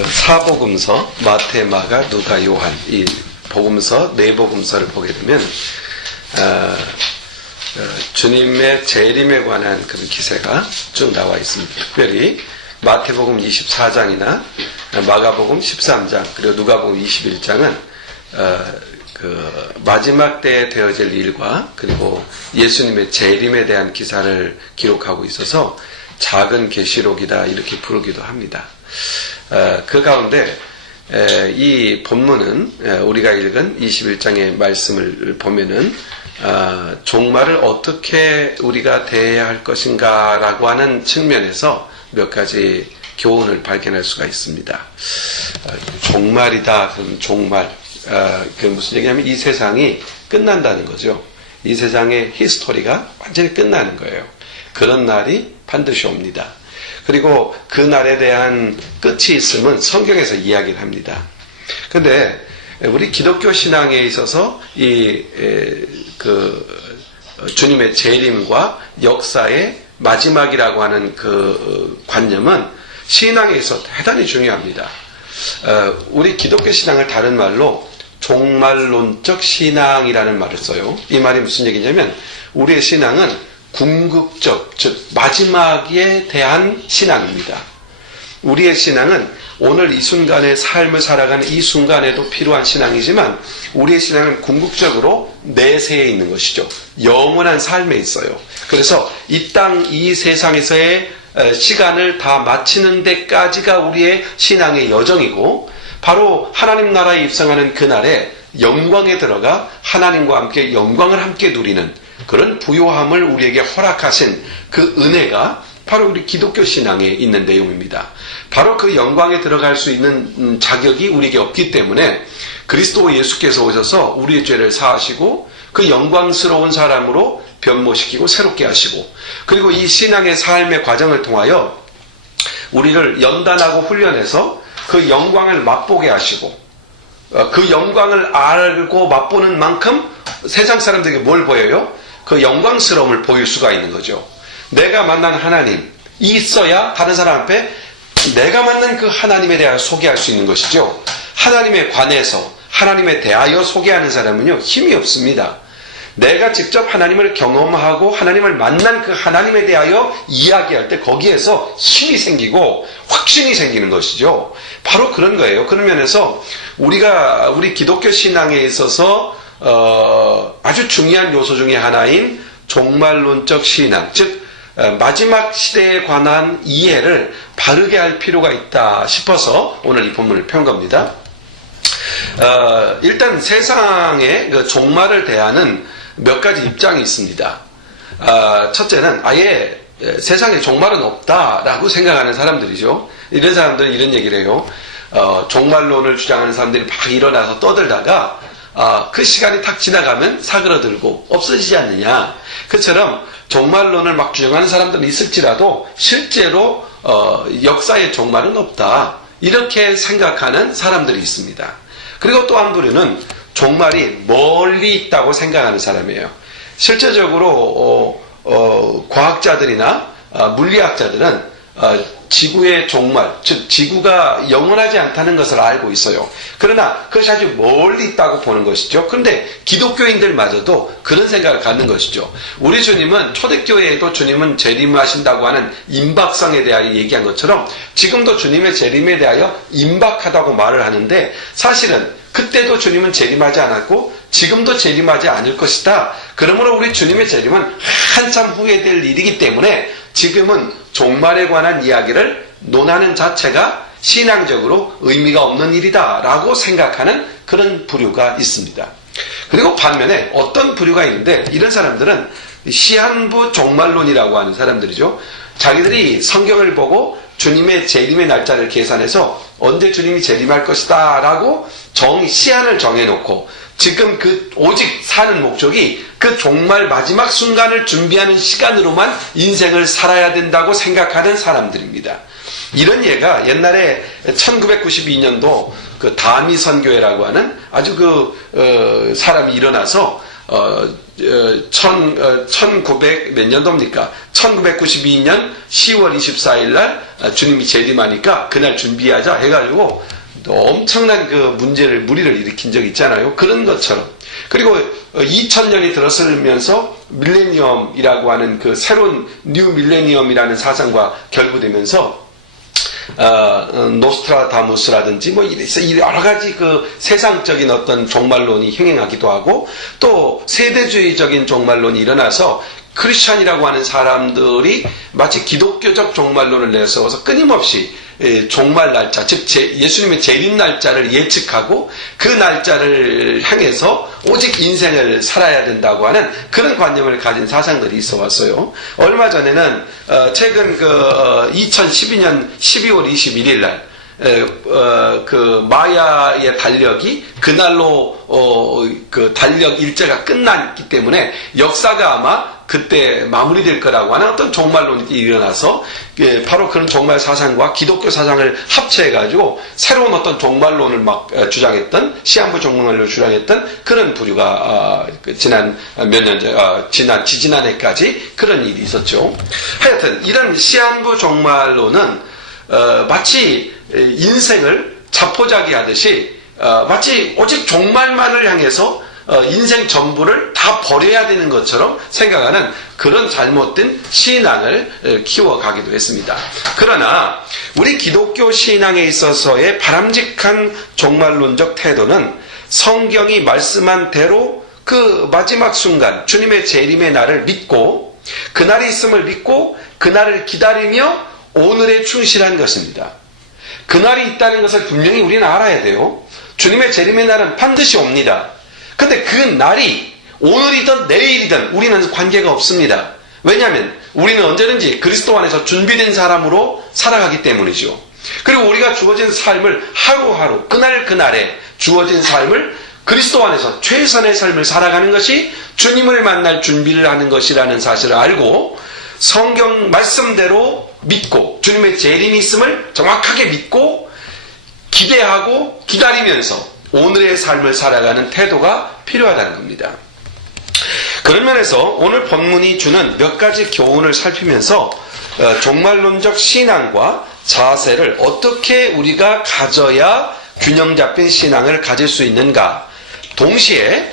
사복음서, 마태, 마가, 누가, 요한 이 복음서, 네 복음서를 보게 되면 주님의 재림에 관한 그런 기세가 쭉 나와 있습니다. 특별히 마태복음 24장이나 마가복음 13장 그리고 누가복음 21장은 그 마지막 때에 되어질 일과 그리고 예수님의 재림에 대한 기사를 기록하고 있어서 작은 계시록이다 이렇게 부르기도 합니다. 그 가운데 이 본문은 우리가 읽은 21장의 말씀을 보면은 종말을 어떻게 우리가 대해야 할 것인가 라고 하는 측면에서 몇 가지 교훈을 발견할 수가 있습니다. 종말이다. 그럼 종말. 그 무슨 얘기냐면 이 세상이 끝난다는 거죠. 이 세상의 히스토리가 완전히 끝나는 거예요. 그런 날이 반드시 옵니다. 그리고 그 날에 대한 끝이 있으면 성경에서 이야기를 합니다. 근데 우리 기독교 신앙에 있어서 주님의 재림과 역사의 마지막이라고 하는 그 관념은 신앙에 있어서 대단히 중요합니다. 우리 기독교 신앙을 다른 말로 종말론적 신앙이라는 말을 써요. 이 말이 무슨 얘기냐면 우리의 신앙은 궁극적, 즉 마지막에 대한 신앙입니다. 우리의 신앙은 오늘 이 순간의 삶을 살아가는 이 순간에도 필요한 신앙이지만 우리의 신앙은 궁극적으로 내세에 있는 것이죠. 영원한 삶에 있어요. 그래서 이 땅, 이 세상에서의 시간을 다 마치는 데까지가 우리의 신앙의 여정이고 바로 하나님 나라에 입성하는 그날에 영광에 들어가 하나님과 함께 영광을 함께 누리는 그런 부요함을 우리에게 허락하신 그 은혜가 바로 우리 기독교 신앙에 있는 내용입니다. 바로 그 영광에 들어갈 수 있는 자격이 우리에게 없기 때문에 그리스도 예수께서 오셔서 우리의 죄를 사하시고 그 영광스러운 사람으로 변모시키고 새롭게 하시고 그리고 이 신앙의 삶의 과정을 통하여 우리를 연단하고 훈련해서 그 영광을 맛보게 하시고 그 영광을 알고 맛보는 만큼 세상 사람들에게 뭘 보여요? 그 영광스러움을 보일 수가 있는 거죠. 내가 만난 하나님이 있어야 다른 사람 앞에 내가 만난 그 하나님에 대하여 소개할 수 있는 것이죠. 하나님에 관해서 하나님에 대하여 소개하는 사람은요 힘이 없습니다. 내가 직접 하나님을 경험하고 하나님을 만난 그 하나님에 대하여 이야기할 때 거기에서 힘이 생기고 확신이 생기는 것이죠. 바로 그런 거예요. 그런 면에서 우리 기독교 신앙에 있어서 아주 중요한 요소 중에 하나인 종말론적 신앙, 즉 마지막 시대에 관한 이해를 바르게 할 필요가 있다 싶어서 오늘 이 본문을 펴온 겁니다. 일단 세상의 그 종말을 대하는 몇 가지 입장이 있습니다. 첫째는 아예 세상에 종말은 없다라고 생각하는 사람들이죠. 이런 사람들은 이런 얘기를 해요. 종말론을 주장하는 사람들이 막 일어나서 떠들다가 그 시간이 탁 지나가면 사그러들고 없어지지 않느냐. 그처럼 종말론을 막 주장하는 사람들은 있을지라도 실제로 역사의 종말은 없다. 이렇게 생각하는 사람들이 있습니다. 그리고 또 한 부류는 종말이 멀리 있다고 생각하는 사람이에요. 실제적으로 과학자들이나 물리학자들은 지구의 종말, 즉 지구가 영원하지 않다는 것을 알고 있어요. 그러나 그것이 아주 멀리 있다고 보는 것이죠. 그런데 기독교인들마저도 그런 생각을 갖는 것이죠. 우리 주님은 초대교회에도 주님은 재림하신다고 하는 임박성에 대하여 얘기한 것처럼 지금도 주님의 재림에 대하여 임박하다고 말을 하는데 사실은 그때도 주님은 재림하지 않았고 지금도 재림하지 않을 것이다. 그러므로 우리 주님의 재림은 한참 후에 될 일이기 때문에 지금은 종말에 관한 이야기를 논하는 자체가 신앙적으로 의미가 없는 일이다 라고 생각하는 그런 부류가 있습니다. 그리고 반면에 어떤 부류가 있는데 이런 사람들은 시한부 종말론이라고 하는 사람들이죠. 자기들이 성경을 보고 주님의 재림의 날짜를 계산해서 언제 주님이 재림할 것이다 라고 시한을 정해놓고 지금 오직 사는 목적이 그 종말 마지막 순간을 준비하는 시간으로만 인생을 살아야 된다고 생각하는 사람들입니다. 이런 예가 옛날에 1992년도 그 다미 선교회라고 하는 아주 사람이 일어나서 1900 몇 년도입니까? 1992년 10월 24일 날 주님이 재림하니까 그날 준비하자 해가지고 엄청난 그 무리를 일으킨 적이 있잖아요. 그런 것처럼. 그리고 2000년이 들어서면서 밀레니엄이라고 하는 그 새로운 뉴 밀레니엄이라는 사상과 결부되면서 노스트라다무스라든지 뭐 여러 가지 그 세상적인 어떤 종말론이 흥행하기도 하고 또 세대주의적인 종말론이 일어나서 크리스찬이라고 하는 사람들이 마치 기독교적 종말론을 내세워서 끊임없이 종말 날짜, 즉 예수님의 재림 날짜를 예측하고 그 날짜를 향해서 오직 인생을 살아야 된다고 하는 그런 관념을 가진 사상들이 있어 왔어요. 얼마 전에는 최근 2012년 12월 21일 날 그 마야의 달력이 그날로 그 달력 일자가 끝났기 때문에 역사가 아마 그때 마무리될 거라고 하는 어떤 종말론이 일어나서 바로 그런 종말 사상과 기독교 사상을 합체해가지고 새로운 어떤 종말론을 막 주장했던 시한부 종말론을 주장했던 그런 부류가 지난 몇 년 지지난해까지 그런 일이 있었죠. 하여튼 이런 시한부 종말론은 마치 인생을 자포자기 하듯이 마치 오직 종말만을 향해서 인생 전부를 다 버려야 되는 것처럼 생각하는 그런 잘못된 신앙을 키워가기도 했습니다. 그러나 우리 기독교 신앙에 있어서의 바람직한 종말론적 태도는 성경이 말씀한 대로 그 마지막 순간 주님의 재림의 날을 믿고 그날이 있음을 믿고 그날을 기다리며 오늘에 충실한 것입니다. 그날이 있다는 것을 분명히 우리는 알아야 돼요. 주님의 재림의 날은 반드시 옵니다. 근데 그 날이 오늘이든 내일이든 우리는 관계가 없습니다. 왜냐하면 우리는 언제든지 그리스도 안에서 준비된 사람으로 살아가기 때문이죠. 그리고 우리가 주어진 삶을 하루하루 그날에 주어진 삶을 그리스도 안에서 최선의 삶을 살아가는 것이 주님을 만날 준비를 하는 것이라는 사실을 알고 성경 말씀대로 믿고 주님의 재림이 있음을 정확하게 믿고 기대하고 기다리면서 오늘의 삶을 살아가는 태도가 필요하다는 겁니다. 그런 면에서 오늘 본문이 주는 몇 가지 교훈을 살피면서 종말론적 신앙과 자세를 어떻게 우리가 가져야 균형 잡힌 신앙을 가질 수 있는가. 동시에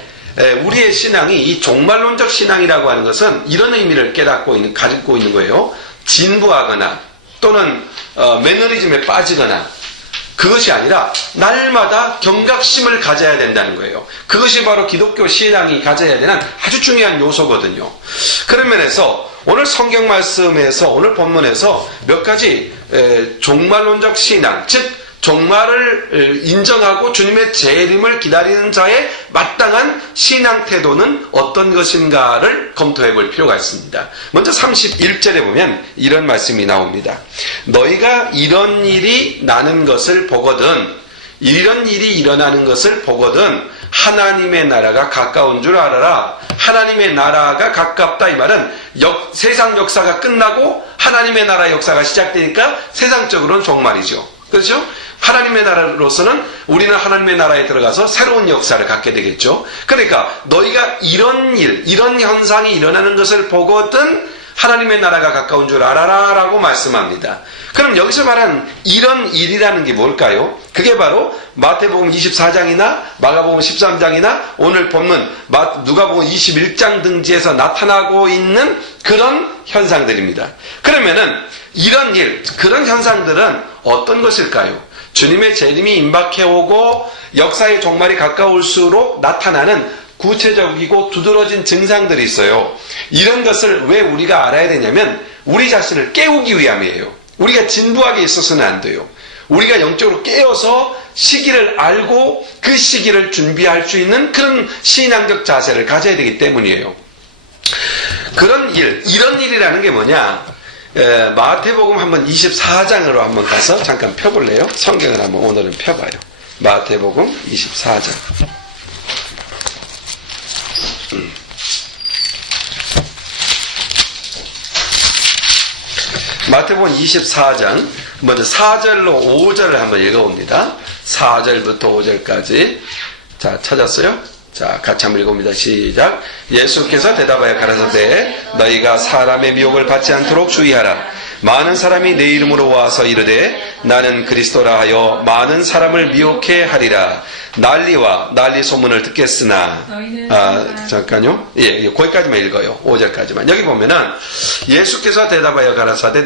우리의 신앙이 이 종말론적 신앙이라고 하는 것은 이런 의미를 가지고 있는 거예요. 진부하거나 또는 매너리즘에 빠지거나 그것이 아니라 날마다 경각심을 가져야 된다는 거예요. 그것이 바로 기독교 신앙이 가져야 되는 아주 중요한 요소거든요. 그런 면에서 오늘 성경 말씀에서 오늘 본문에서 몇 가지 종말론적 신앙, 즉 종말을 인정하고 주님의 재림을 기다리는 자의 마땅한 신앙 태도는 어떤 것인가를 검토해 볼 필요가 있습니다. 먼저 31절에 보면 이런 말씀이 나옵니다. 너희가 이런 일이 나는 것을 보거든, 이런 일이 일어나는 것을 보거든 하나님의 나라가 가까운 줄 알아라. 하나님의 나라가 가깝다 이 말은 세상 역사가 끝나고 하나님의 나라 역사가 시작되니까 세상적으로는 종말이죠. 그렇죠? 하나님의 나라로서는 우리는 하나님의 나라에 들어가서 새로운 역사를 갖게 되겠죠. 그러니까 너희가 이런 일, 이런 현상이 일어나는 것을 보거든 하나님의 나라가 가까운 줄 알아라 라고 말씀합니다. 그럼 여기서 말하는 이런 일이라는 게 뭘까요? 그게 바로 마태복음 24장이나 마가복음 13장이나 오늘 본문 누가복음 21장 등지에서 나타나고 있는 그런 현상들입니다. 그러면은 이런 일, 그런 현상들은 어떤 것일까요? 주님의 재림이 임박해오고 역사의 종말이 가까울수록 나타나는 구체적이고 두드러진 증상들이 있어요. 이런 것을 왜 우리가 알아야 되냐면 우리 자신을 깨우기 위함이에요. 우리가 진부하게 있어서는 안 돼요. 우리가 영적으로 깨어서 시기를 알고 그 시기를 준비할 수 있는 그런 신앙적 자세를 가져야 되기 때문이에요. 그런 일, 이런 일이라는 게 뭐냐? 마태복음 한번 24장으로 한번 가서 잠깐 펴볼래요? 성경을 한번 오늘은 펴봐요. 마태복음 24장. 마태복음 24장 먼저 4절로 5절을 한번 읽어봅니다. 4절부터 5절까지. 자, 찾았어요? 자, 같이 한번 읽어봅니다. 시작. 예수께서 대답하여 가라사대 너희가 사람의 미혹을 받지 않도록 주의하라. 많은 사람이 내 이름으로 와서 이르되 나는 그리스도라 하여 많은 사람을 미혹해 하리라. 난리와 난리 소문을 듣겠으나 잠깐요. 예, 거기까지만 읽어요. 5절까지만. 여기 보면은 예수께서 대답하여 가라사대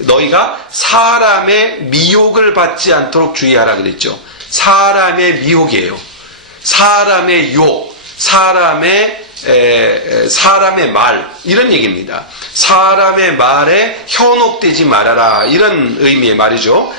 너희가 사람의 미혹을 받지 않도록 주의하라 그랬죠. 사람의 미혹이에요. 사람의 욕, 사람의 말, 이런 얘기입니다. 사람의 말에 현혹되지 말아라, 이런 의미의 말이죠.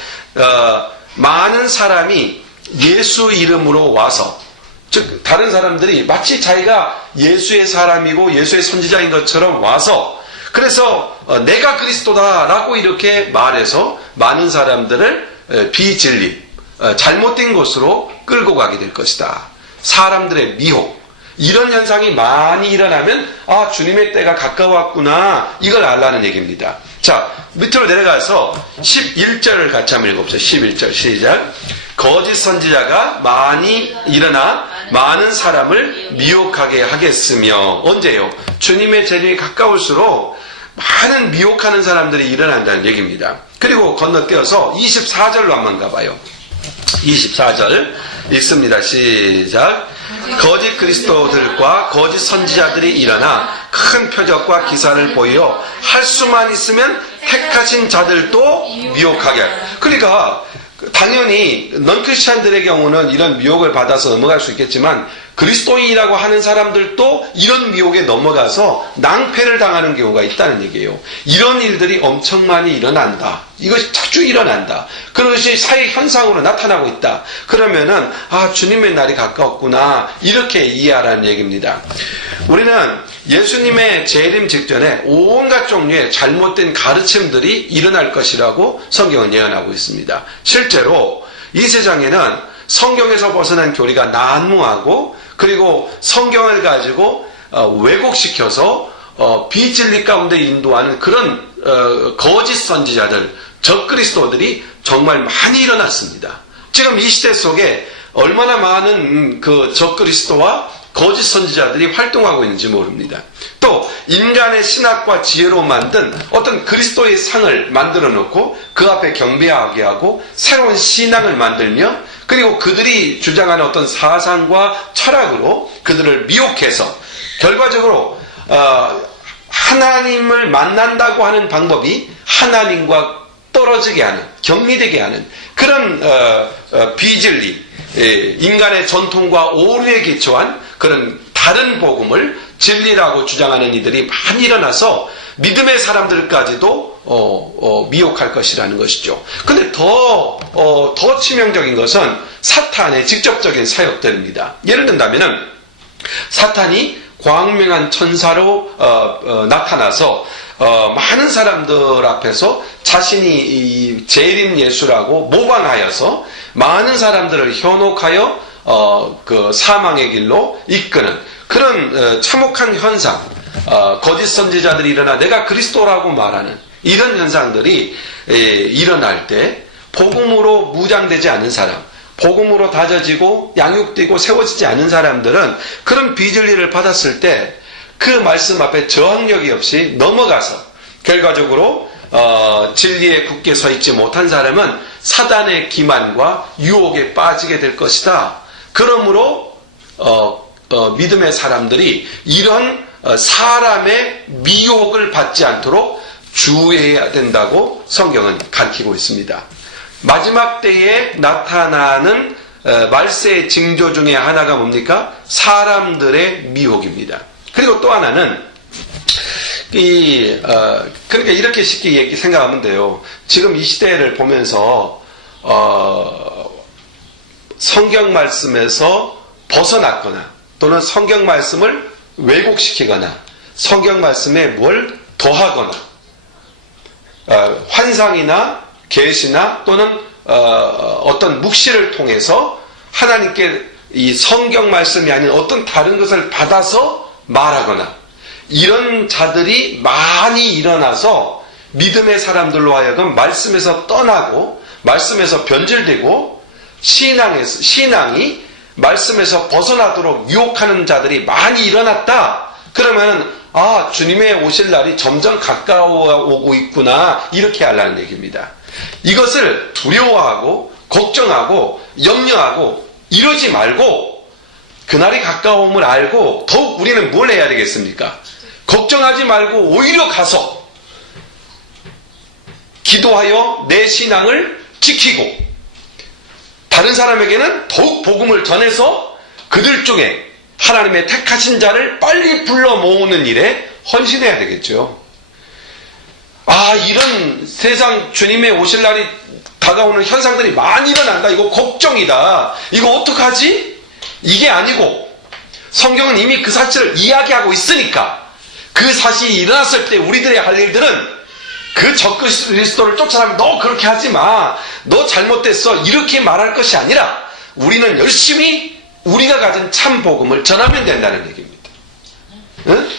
많은 사람이 예수 이름으로 와서, 즉 다른 사람들이 마치 자기가 예수의 사람이고 예수의 선지자인 것처럼 와서, 그래서 내가 그리스도다라고 이렇게 말해서 많은 사람들을 비진리, 잘못된 곳으로 끌고 가게 될 것이다. 사람들의 미혹, 이런 현상이 많이 일어나면 주님의 때가 가까웠구나, 이걸 알라는 얘기입니다. 자, 밑으로 내려가서 11절을 같이 한번 읽어보세요. 11절 시작. 거짓 선지자가 많이 일어나 많은 사람을 미혹하게 하겠으며, 언제요? 주님의 재림이 가까울수록 많은 미혹하는 사람들이 일어난다는 얘기입니다. 그리고 건너뛰어서 24절로 한번 가봐요. 24절 읽습니다. 시작. 거짓 그리스도들과 거짓 선지자들이 일어나 큰 표적과 기사를 보여 할 수만 있으면 택하신 자들도 미혹하게 할. 그러니까 당연히 넌크리스찬들의 경우는 이런 미혹을 받아서 넘어갈 수 있겠지만 그리스도인이라고 하는 사람들도 이런 미혹에 넘어가서 낭패를 당하는 경우가 있다는 얘기예요. 이런 일들이 엄청 많이 일어난다. 이것이 자주 일어난다. 그것이 사회 현상으로 나타나고 있다. 그러면은 주님의 날이 가까웠구나, 이렇게 이해하라는 얘기입니다. 우리는 예수님의 재림 직전에 온갖 종류의 잘못된 가르침들이 일어날 것이라고 성경은 예언하고 있습니다. 실제로 이 세상에는 성경에서 벗어난 교리가 난무하고, 그리고 성경을 가지고 왜곡시켜서 비진리 가운데 인도하는 그런 거짓 선지자들, 적그리스도들이 정말 많이 일어났습니다. 지금 이 시대 속에 얼마나 많은 그 적그리스도와 거짓 선지자들이 활동하고 있는지 모릅니다. 또 인간의 신학과 지혜로 만든 어떤 그리스도의 상을 만들어 놓고 그 앞에 경배하게 하고 새로운 신앙을 만들며, 그리고 그들이 주장하는 어떤 사상과 철학으로 그들을 미혹해서 결과적으로 하나님을 만난다고 하는 방법이 하나님과 떨어지게 하는, 격리되게 하는 그런 비진리, 인간의 전통과 오류에 기초한 그런 다른 복음을 진리라고 주장하는 이들이 많이 일어나서 믿음의 사람들까지도 미혹할 것이라는 것이죠. 근데 더 치명적인 것은 사탄의 직접적인 사역들입니다. 예를 든다면은 사탄이 광명한 천사로 나타나서 많은 사람들 앞에서 자신이 이 재림 예수라고 모방하여서 많은 사람들을 현혹하여 그 사망의 길로 이끄는 그런 참혹한 현상, 거짓 선지자들이 일어나 내가 그리스도라고 말하는 이런 현상들이 일어날 때 복음으로 무장되지 않은 사람, 복음으로 다져지고 양육되고 세워지지 않은 사람들은 그런 비진리를 받았을 때 그 말씀 앞에 저항력이 없이 넘어가서 결과적으로 진리에 굳게 서 있지 못한 사람은 사단의 기만과 유혹에 빠지게 될 것이다. 그러므로 믿음의 사람들이 이런 사람의 미혹을 받지 않도록 주의해야 된다고 성경은 가르치고 있습니다. 마지막 때에 나타나는 말세의 징조 중에 하나가 뭡니까? 사람들의 미혹입니다. 그리고 또 하나는 그러니까 이렇게 쉽게 생각하면 돼요. 지금 이 시대를 보면서 성경 말씀에서 벗어났거나 또는 성경 말씀을 왜곡시키거나 성경 말씀에 뭘 더하거나 환상이나 계시나 또는 어떤 묵시를 통해서 하나님께 이 성경 말씀이 아닌 어떤 다른 것을 받아서 말하거나 이런 자들이 많이 일어나서 믿음의 사람들로 하여금 말씀에서 떠나고 말씀에서 변질되고 신앙이 말씀에서 벗어나도록 유혹하는 자들이 많이 일어났다. 그러면 주님의 오실 날이 점점 가까워오고 있구나, 이렇게 하려는 얘기입니다. 이것을 두려워하고 걱정하고 염려하고 이러지 말고 그날이 가까움을 알고 더욱 우리는 뭘 해야 되겠습니까? 걱정하지 말고 오히려 가서 기도하여 내 신앙을 지키고 다른 사람에게는 더욱 복음을 전해서 그들 중에 하나님의 택하신 자를 빨리 불러 모으는 일에 헌신해야 되겠죠. 이런 세상 주님의 오실 날이 다가오는 현상들이 많이 일어난다. 이거 걱정이다. 이거 어떡하지? 이게 아니고 성경은 이미 그 사실을 이야기하고 있으니까 그 사실이 일어났을 때 우리들의 할 일들은 그 적그리스도를 쫓아가면 너 그렇게 하지 마. 너 잘못됐어. 이렇게 말할 것이 아니라 우리는 열심히 우리가 가진 참 복음을 전하면 된다는 얘기입니다. 응?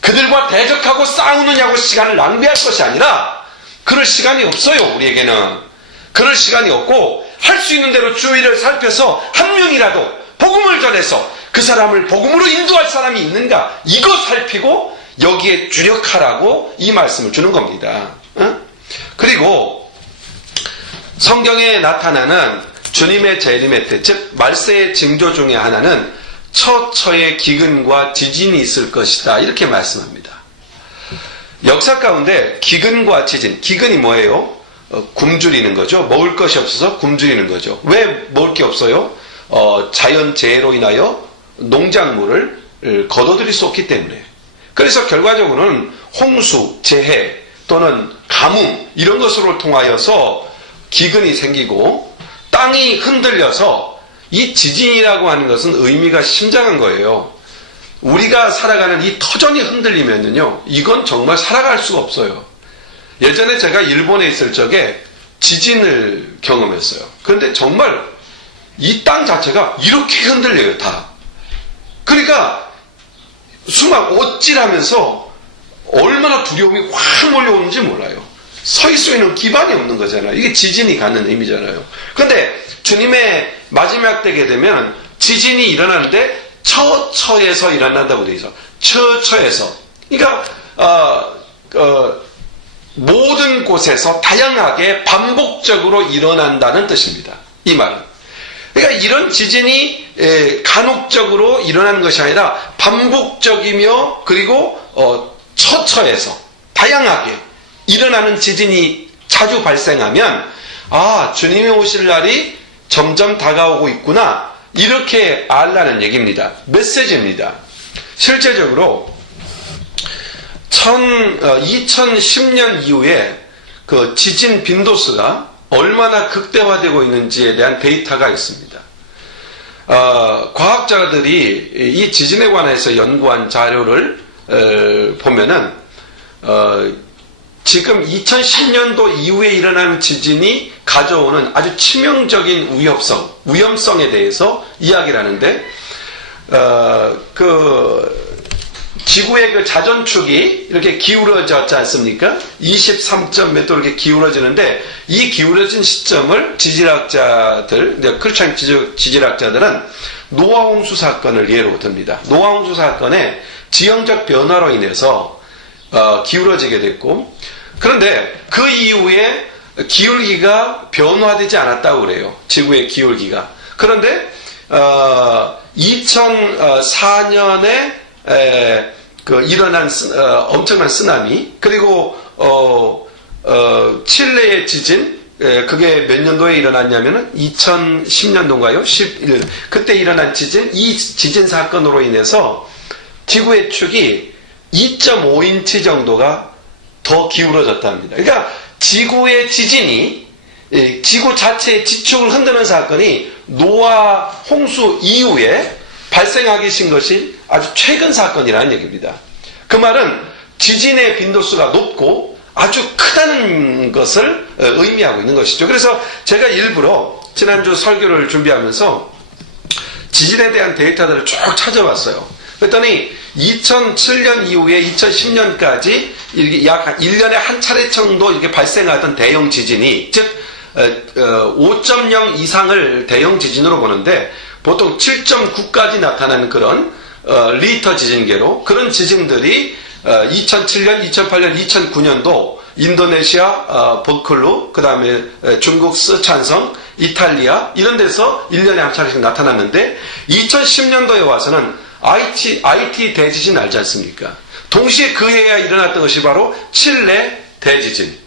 그들과 대적하고 싸우느냐고 시간을 낭비할 것이 아니라 그럴 시간이 없어요. 우리에게는. 그럴 시간이 없고 할 수 있는 대로 주위를 살펴서 한 명이라도 복음을 전해서 그 사람을 복음으로 인도할 사람이 있는가, 이거 살피고 여기에 주력하라고 이 말씀을 주는 겁니다. 응? 그리고 성경에 나타나는 주님의 재림의 때, 즉 말세의 징조 중에 하나는 처처의 기근과 지진이 있을 것이다, 이렇게 말씀합니다. 역사 가운데 기근과 지진, 기근이 뭐예요? 굶주리는 거죠. 먹을 것이 없어서 굶주리는 거죠. 왜 먹을 게 없어요? 자연재해로 인하여 농작물을 거둬들일 수 없기 때문에. 그래서 결과적으로는 홍수, 재해 또는 가뭄 이런 것으로 통하여서 기근이 생기고 땅이 흔들려서, 이 지진이라고 하는 것은 의미가 심장한 거예요. 우리가 살아가는 이 터전이 흔들리면요, 이건 정말 살아갈 수가 없어요. 예전에 제가 일본에 있을 적에 지진을 경험했어요. 그런데 정말 이 땅 자체가 이렇게 흔들려요, 다. 그러니까 순간 어찌라면서 얼마나 두려움이 확 몰려오는지 몰라요. 서 있을 수 있는 기반이 없는 거잖아요. 이게 지진이 갖는 의미잖아요. 그런데 주님의 마지막 때게 되면 지진이 일어나는데 처처에서 일어난다고 되어 있어. 처처에서. 그러니까 모든 곳에서 다양하게 반복적으로 일어난다는 뜻입니다. 이 말은. 그러니까 이런 지진이 간혹적으로 일어나는 것이 아니라 반복적이며 그리고 처처에서 다양하게 일어나는 지진이 자주 발생하면 주님이 오실 날이 점점 다가오고 있구나, 이렇게 알라는 얘기입니다. 메시지입니다. 실제적으로 2010년 이후에 그 지진 빈도수가 얼마나 극대화되고 있는지에 대한 데이터가 있습니다. 과학자들이 이 지진에 관해서 연구한 자료를 보면은 지금 2010년도 이후에 일어나는 지진이 가져오는 아주 치명적인 위험성에 대해서 이야기를 하는데, 지구의 그 자전축이 이렇게 기울어졌지 않습니까? 23점 몇 도 이렇게 기울어지는데, 이 기울어진 시점을 크리스찬 지질학자들은 노아 홍수 사건을 예로 듭니다. 노아 홍수 사건의 지형적 변화로 인해서 기울어지게 됐고, 그런데 그 이후에 기울기가 변화되지 않았다고 그래요. 지구의 기울기가. 그런데 2004년에 일어난 엄청난 쓰나미, 그리고 칠레의 지진, 그게 몇 년도에 일어났냐면은 2010년도인가요? 11년. 그때 일어난 지진, 이 지진 사건으로 인해서 지구의 축이 2.5인치 정도가 더 기울어졌답니다. 그러니까 지구의 지진이 지구 자체의 지축을 흔드는 사건이 노아 홍수 이후에 발생하게 신 것이 아주 최근 사건이라는 얘기입니다. 그 말은 지진의 빈도수가 높고 아주 크다는 것을 의미하고 있는 것이죠. 그래서 제가 일부러 지난주 설교를 준비하면서 지진에 대한 데이터들을 쭉 찾아봤어요. 그랬더니 2007년 이후에 2010년까지 약 1년에 한 차례 정도 이렇게 발생하던 대형 지진이, 즉 5.0 이상을 대형 지진으로 보는데 보통 7.9까지 나타나는 그런 리터 지진계로 그런 지진들이 2007년, 2008년, 2009년도 인도네시아 보클루, 그 다음에 중국 스촨성, 이탈리아 이런 데서 1년에 한 차례씩 나타났는데 2010년도에 와서는 IT 대지진 알지 않습니까? 동시에 그 해에 일어났던 것이 바로 칠레 대지진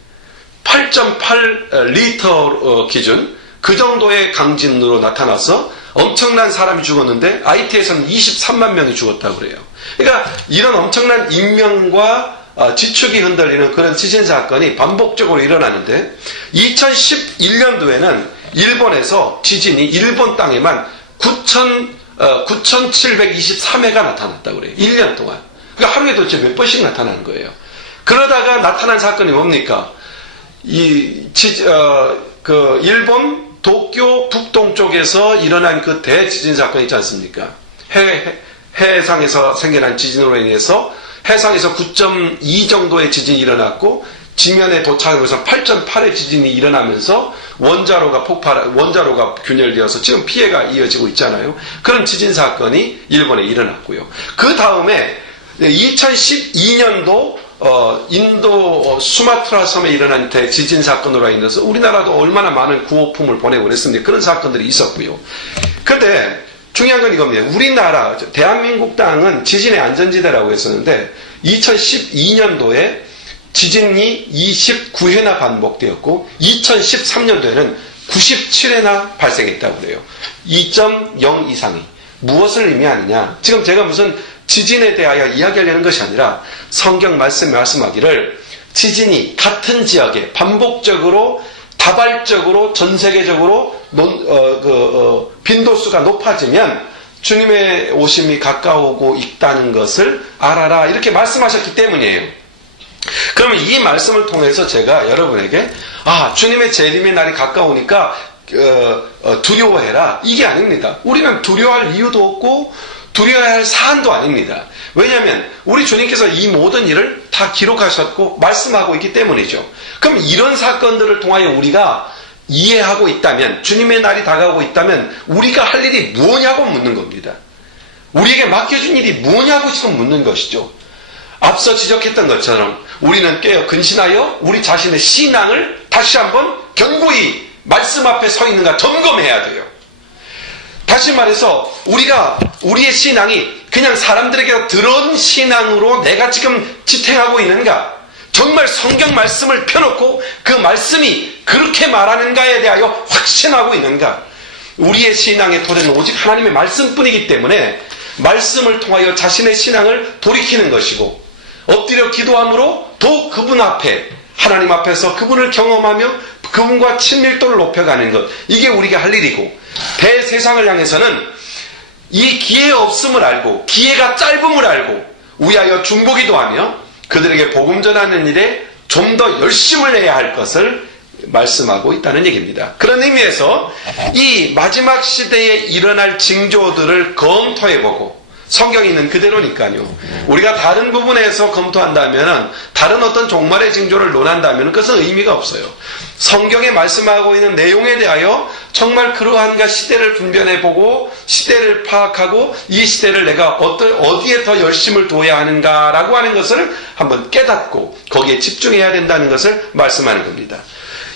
8.8 리터 기준 그 정도의 강진으로 나타나서 엄청난 사람이 죽었는데 IT에서는 23만 명이 죽었다고 그래요. 그러니까 이런 엄청난 인명과 지축이 흔들리는 그런 지진 사건이 반복적으로 일어나는데 2011년도에는 일본에서 지진이 일본 땅에만 9,723회가 나타났다고 그래요. 1년 동안. 그러니까 하루에 도대체 몇 번씩 나타나는 거예요. 그러다가 나타난 사건이 뭡니까? 일본 도쿄 북동쪽에서 일어난 그 대지진 사건 있지 않습니까? 해상에서 생겨난 지진으로 인해서 해상에서 9.2 정도의 지진이 일어났고 지면에 도착하면서 8.8의 지진이 일어나면서 원자로가 균열되어서 지금 피해가 이어지고 있잖아요. 그런 지진 사건이 일본에 일어났고요. 그 다음에 2012년도 인도 수마트라 섬에 일어난 대지진 사건으로 인해서 우리나라도 얼마나 많은 구호품을 보내고 그랬습니다. 그런 사건들이 있었고요. 그런데 중요한 건 이겁니다. 우리나라 대한민국 땅은 지진의 안전지대라고 했었는데 2012년도에 지진이 29회나 반복되었고 2013년도에는 97회나 발생했다고 그래요. 2.0 이상이. 무엇을 의미하느냐? 지금 제가 무슨 지진에 대하여 이야기하려는 것이 아니라 성경 말씀하기를 지진이 같은 지역에 반복적으로 다발적으로 전 세계적으로 빈도수가 높아지면 주님의 오심이 가까우고 있다는 것을 알아라 이렇게 말씀하셨기 때문이에요. 그러면 이 말씀을 통해서 제가 여러분에게 주님의 재림의 날이 가까우니까 두려워해라 이게 아닙니다. 우리는 두려워할 이유도 없고 두려워해야 할 사안도 아닙니다. 왜냐하면 우리 주님께서 이 모든 일을 다 기록하셨고 말씀하고 있기 때문이죠. 그럼 이런 사건들을 통하여 우리가 이해하고 있다면 주님의 날이 다가오고 있다면 우리가 할 일이 뭐냐고 묻는 겁니다. 우리에게 맡겨준 일이 뭐냐고 지금 묻는 것이죠. 앞서 지적했던 것처럼 우리는 깨어 근신하여 우리 자신의 신앙을 다시 한번 견고히 말씀 앞에 서 있는가 점검해야 돼요. 다시 말해서 우리가 우리의 신앙이 그냥 사람들에게 들은 신앙으로 내가 지금 지탱하고 있는가? 정말 성경 말씀을 펴놓고 그 말씀이 그렇게 말하는가에 대하여 확신하고 있는가? 우리의 신앙의 토대는 오직 하나님의 말씀뿐이기 때문에 말씀을 통하여 자신의 신앙을 돌이키는 것이고 엎드려 기도함으로 더욱 그분 앞에 하나님 앞에서 그분을 경험하며 그분과 친밀도를 높여가는 것 이게 우리가 할 일이고 대세상을 향해서는 이 기회 없음을 알고 기회가 짧음을 알고 위하여 중보기도 하며 그들에게 복음 전하는 일에 좀 더 열심을 내야 할 것을 말씀하고 있다는 얘기입니다. 그런 의미에서 이 마지막 시대에 일어날 징조들을 검토해보고 성경에 있는 그대로니까요. 우리가 다른 부분에서 검토한다면 다른 어떤 종말의 징조를 논한다면 그것은 의미가 없어요. 성경에 말씀하고 있는 내용에 대하여 정말 그러한가 시대를 분별해보고 시대를 파악하고 이 시대를 내가 어디에 더 열심을 둬야 하는가라고 하는 것을 한번 깨닫고 거기에 집중해야 된다는 것을 말씀하는 겁니다.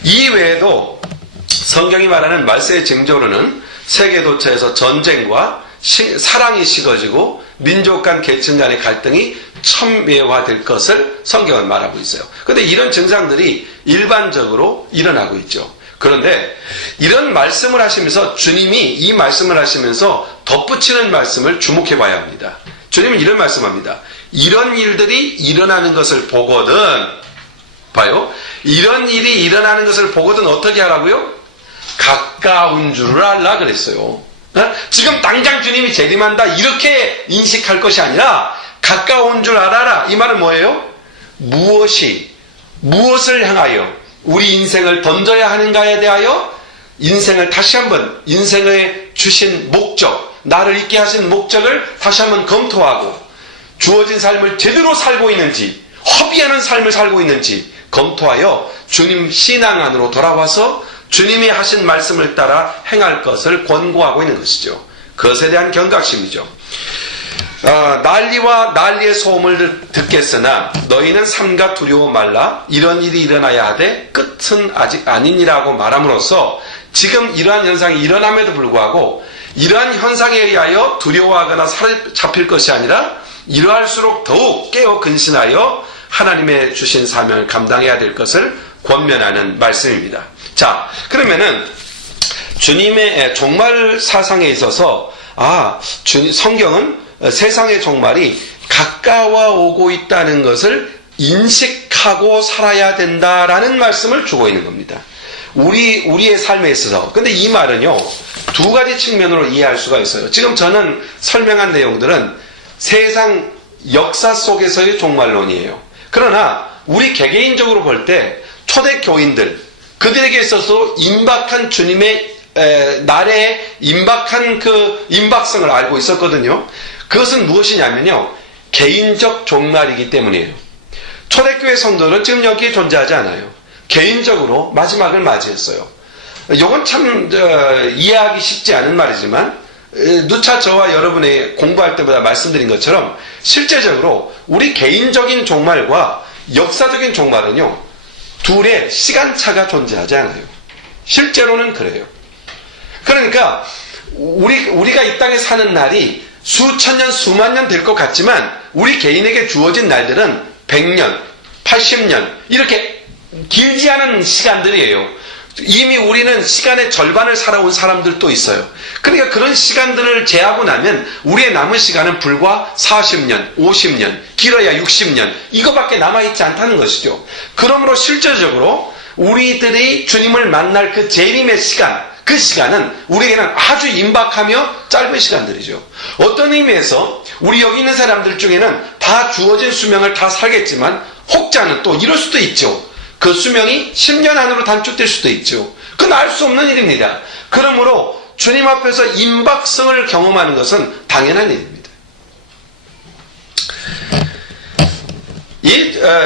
이 외에도 성경이 말하는 말세의 징조로는 세계도처에서 전쟁과 사랑이 식어지고 민족 간 계층 간의 갈등이 첨예화될 것을 성경은 말하고 있어요. 그런데 이런 증상들이 일반적으로 일어나고 있죠. 그런데 이런 말씀을 하시면서 주님이 이 말씀을 하시면서 덧붙이는 말씀을 주목해 봐야 합니다. 주님은 이런 말씀합니다. 이런 일들이 일어나는 것을 보거든 봐요. 이런 일이 일어나는 것을 보거든 어떻게 하라고요? 가까운 줄을 알라 그랬어요. 지금 당장 주님이 재림한다 이렇게 인식할 것이 아니라 가까운 줄 알아라. 이 말은 뭐예요? 무엇을 향하여 우리 인생을 던져야 하는가에 대하여 인생을 다시 한번 인생에 주신 목적, 나를 있게 하신 목적을 다시 한번 검토하고 주어진 삶을 제대로 살고 있는지 허비하는 삶을 살고 있는지 검토하여 주님 신앙 안으로 돌아와서 주님이 하신 말씀을 따라 행할 것을 권고하고 있는 것이죠. 그것에 대한 경각심이죠. 난리와 난리의 소음을 듣겠으나 너희는 삼가 두려워 말라. 이런 일이 일어나야 하되 끝은 아직 아니니라고 말함으로써 지금 이러한 현상이 일어남에도 불구하고 이러한 현상에 의하여 두려워하거나 사로잡힐 것이 아니라 이러할수록 더욱 깨어 근신하여 하나님의 주신 사명을 감당해야 될 것을 권면하는 말씀입니다. 자, 그러면은 주님의 종말 사상에 있어서 성경은 세상의 종말이 가까워 오고 있다는 것을 인식하고 살아야 된다라는 말씀을 주고 있는 겁니다. 우리의 삶에 있어서. 근데 이 말은요, 두 가지 측면으로 이해할 수가 있어요. 지금 저는 설명한 내용들은 세상 역사 속에서의 종말론이에요. 그러나 우리 개개인적으로 볼 때 초대교인들, 그들에게 있어서 임박한 주님의 날에 임박한 그 임박성을 알고 있었거든요. 그것은 무엇이냐면요, 개인적 종말이기 때문이에요. 초대교회 성도는 지금 여기에 존재하지 않아요. 개인적으로 마지막을 맞이했어요. 이건 참 이해하기 쉽지 않은 말이지만 누차 저와 여러분이 공부할 때보다 말씀드린 것처럼 실제적으로 우리 개인적인 종말과 역사적인 종말은요, 둘의 시간차가 존재하지 않아요. 실제로는 그래요. 그러니까 우리가 이 땅에 사는 날이 수천 년, 수만 년 될 것 같지만 우리 개인에게 주어진 날들은 100년, 80년 이렇게 길지 않은 시간들이에요. 이미 우리는 시간의 절반을 살아온 사람들도 있어요. 그러니까 그런 시간들을 제하고 나면 우리의 남은 시간은 불과 40년, 50년, 길어야 60년 이거밖에 남아있지 않다는 것이죠. 그러므로 실제적으로 우리들이 주님을 만날 그 재림의 시간, 그 시간은 우리에게는 아주 임박하며 짧은 시간들이죠. 어떤 의미에서 우리 여기 있는 사람들 중에는 다 주어진 수명을 다 살겠지만 혹자는 또 이럴 수도 있죠. 그 수명이 10년 안으로 단축될 수도 있죠. 그건 알 수 없는 일입니다. 그러므로 주님 앞에서 임박성을 경험하는 것은 당연한 일입니다.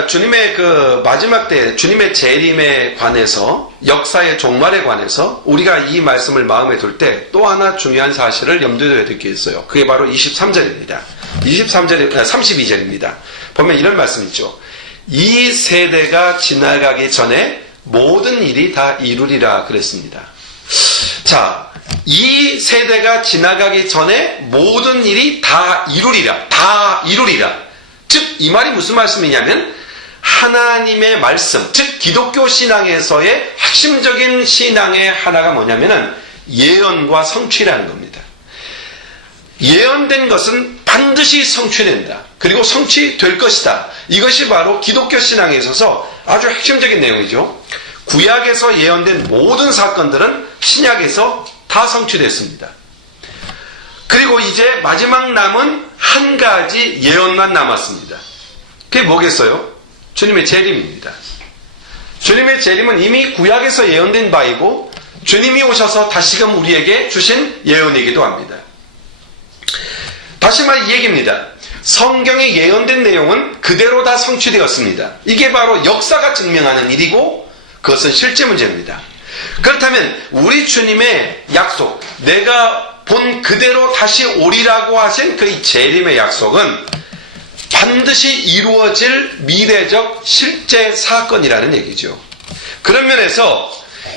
주님의 그 마지막 때, 주님의 재림에 관해서, 역사의 종말에 관해서 우리가 이 말씀을 마음에 둘 때 또 하나 중요한 사실을 염두에 둬야 될 게 있어요. 그게 바로 23절입니다. 32절입니다. 보면 이런 말씀 있죠. 이 세대가 지나가기 전에 모든 일이 다 이루리라 그랬습니다. 자, 이 세대가 지나가기 전에 모든 일이 다 이루리라. 다 이루리라. 즉, 이 말이 무슨 말씀이냐면 하나님의 말씀, 즉 기독교 신앙에서의 핵심적인 신앙의 하나가 뭐냐면은 예언과 성취라는 겁니다. 예언된 것은 반드시 성취된다. 그리고 성취될 것이다. 이것이 바로 기독교 신앙에 있어서 아주 핵심적인 내용이죠. 구약에서 예언된 모든 사건들은 신약에서 다 성취됐습니다. 그리고 이제 마지막 남은 한 가지 예언만 남았습니다. 그게 뭐겠어요? 주님의 재림입니다. 주님의 재림은 이미 구약에서 예언된 바이고 주님이 오셔서 다시금 우리에게 주신 예언이기도 합니다. 다시 말 이 얘기입니다. 성경에 예언된 내용은 그대로 다 성취되었습니다. 이게 바로 역사가 증명하는 일이고 그것은 실제 문제입니다. 그렇다면 우리 주님의 약속, 내가 본 그대로 다시 오리라고 하신 그 재림의 약속은 반드시 이루어질 미래적 실제 사건이라는 얘기죠. 그런 면에서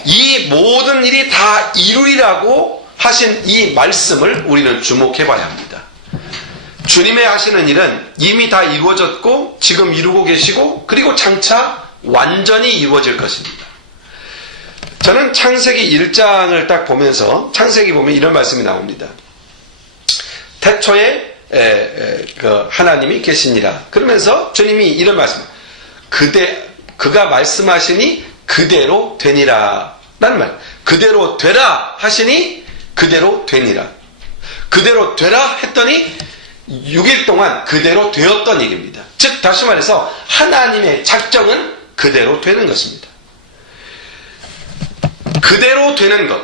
이 모든 일이 다 이루리라고 하신 이 말씀을 우리는 주목해 봐야 합니다. 주님의 하시는 일은 이미 다 이루어졌고 지금 이루고 계시고 그리고 장차 완전히 이루어질 것입니다. 저는 창세기 1장을 딱 보면서 창세기 보면 이런 말씀이 나옵니다. 태초에 그 하나님이 계시니라. 그러면서 주님이 이런 말씀, 그가 말씀하시니 그대로 되니라 라는 말. 그대로 되라 하시니 그대로 되니라. 그대로 되라 했더니 6일 동안 그대로 되었던 일입니다. 즉 다시 말해서 하나님의 작정은 그대로 되는 것입니다. 그대로 되는 것.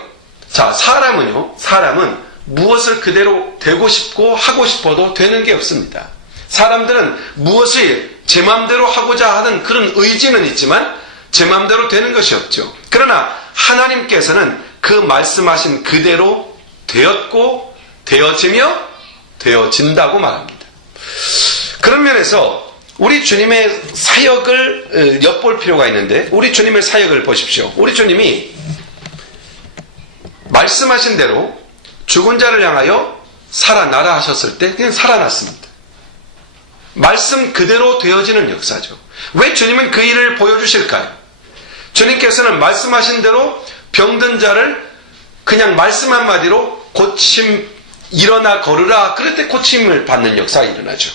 자, 사람은 무엇을 그대로 되고 싶고 하고 싶어도 되는 게 없습니다. 사람들은 무엇을 제 마음대로 하고자 하는 그런 의지는 있지만 제 마음대로 되는 것이 없죠. 그러나 하나님께서는 그 말씀하신 그대로 되었고 되어지며 되어진다고 말합니다. 그런 면에서 우리 주님의 사역을 엿볼 필요가 있는데, 우리 주님의 사역을 보십시오. 우리 주님이 말씀하신 대로 죽은 자를 향하여 살아나라 하셨을 때 그냥 살아났습니다. 말씀 그대로 되어지는 역사죠. 왜 주님은 그 일을 보여주실까요? 주님께서는 말씀하신 대로 병든 자를 그냥 말씀 한마디로 고침, 일어나 걸으라, 그럴 때 고침을 받는 역사가 일어나죠.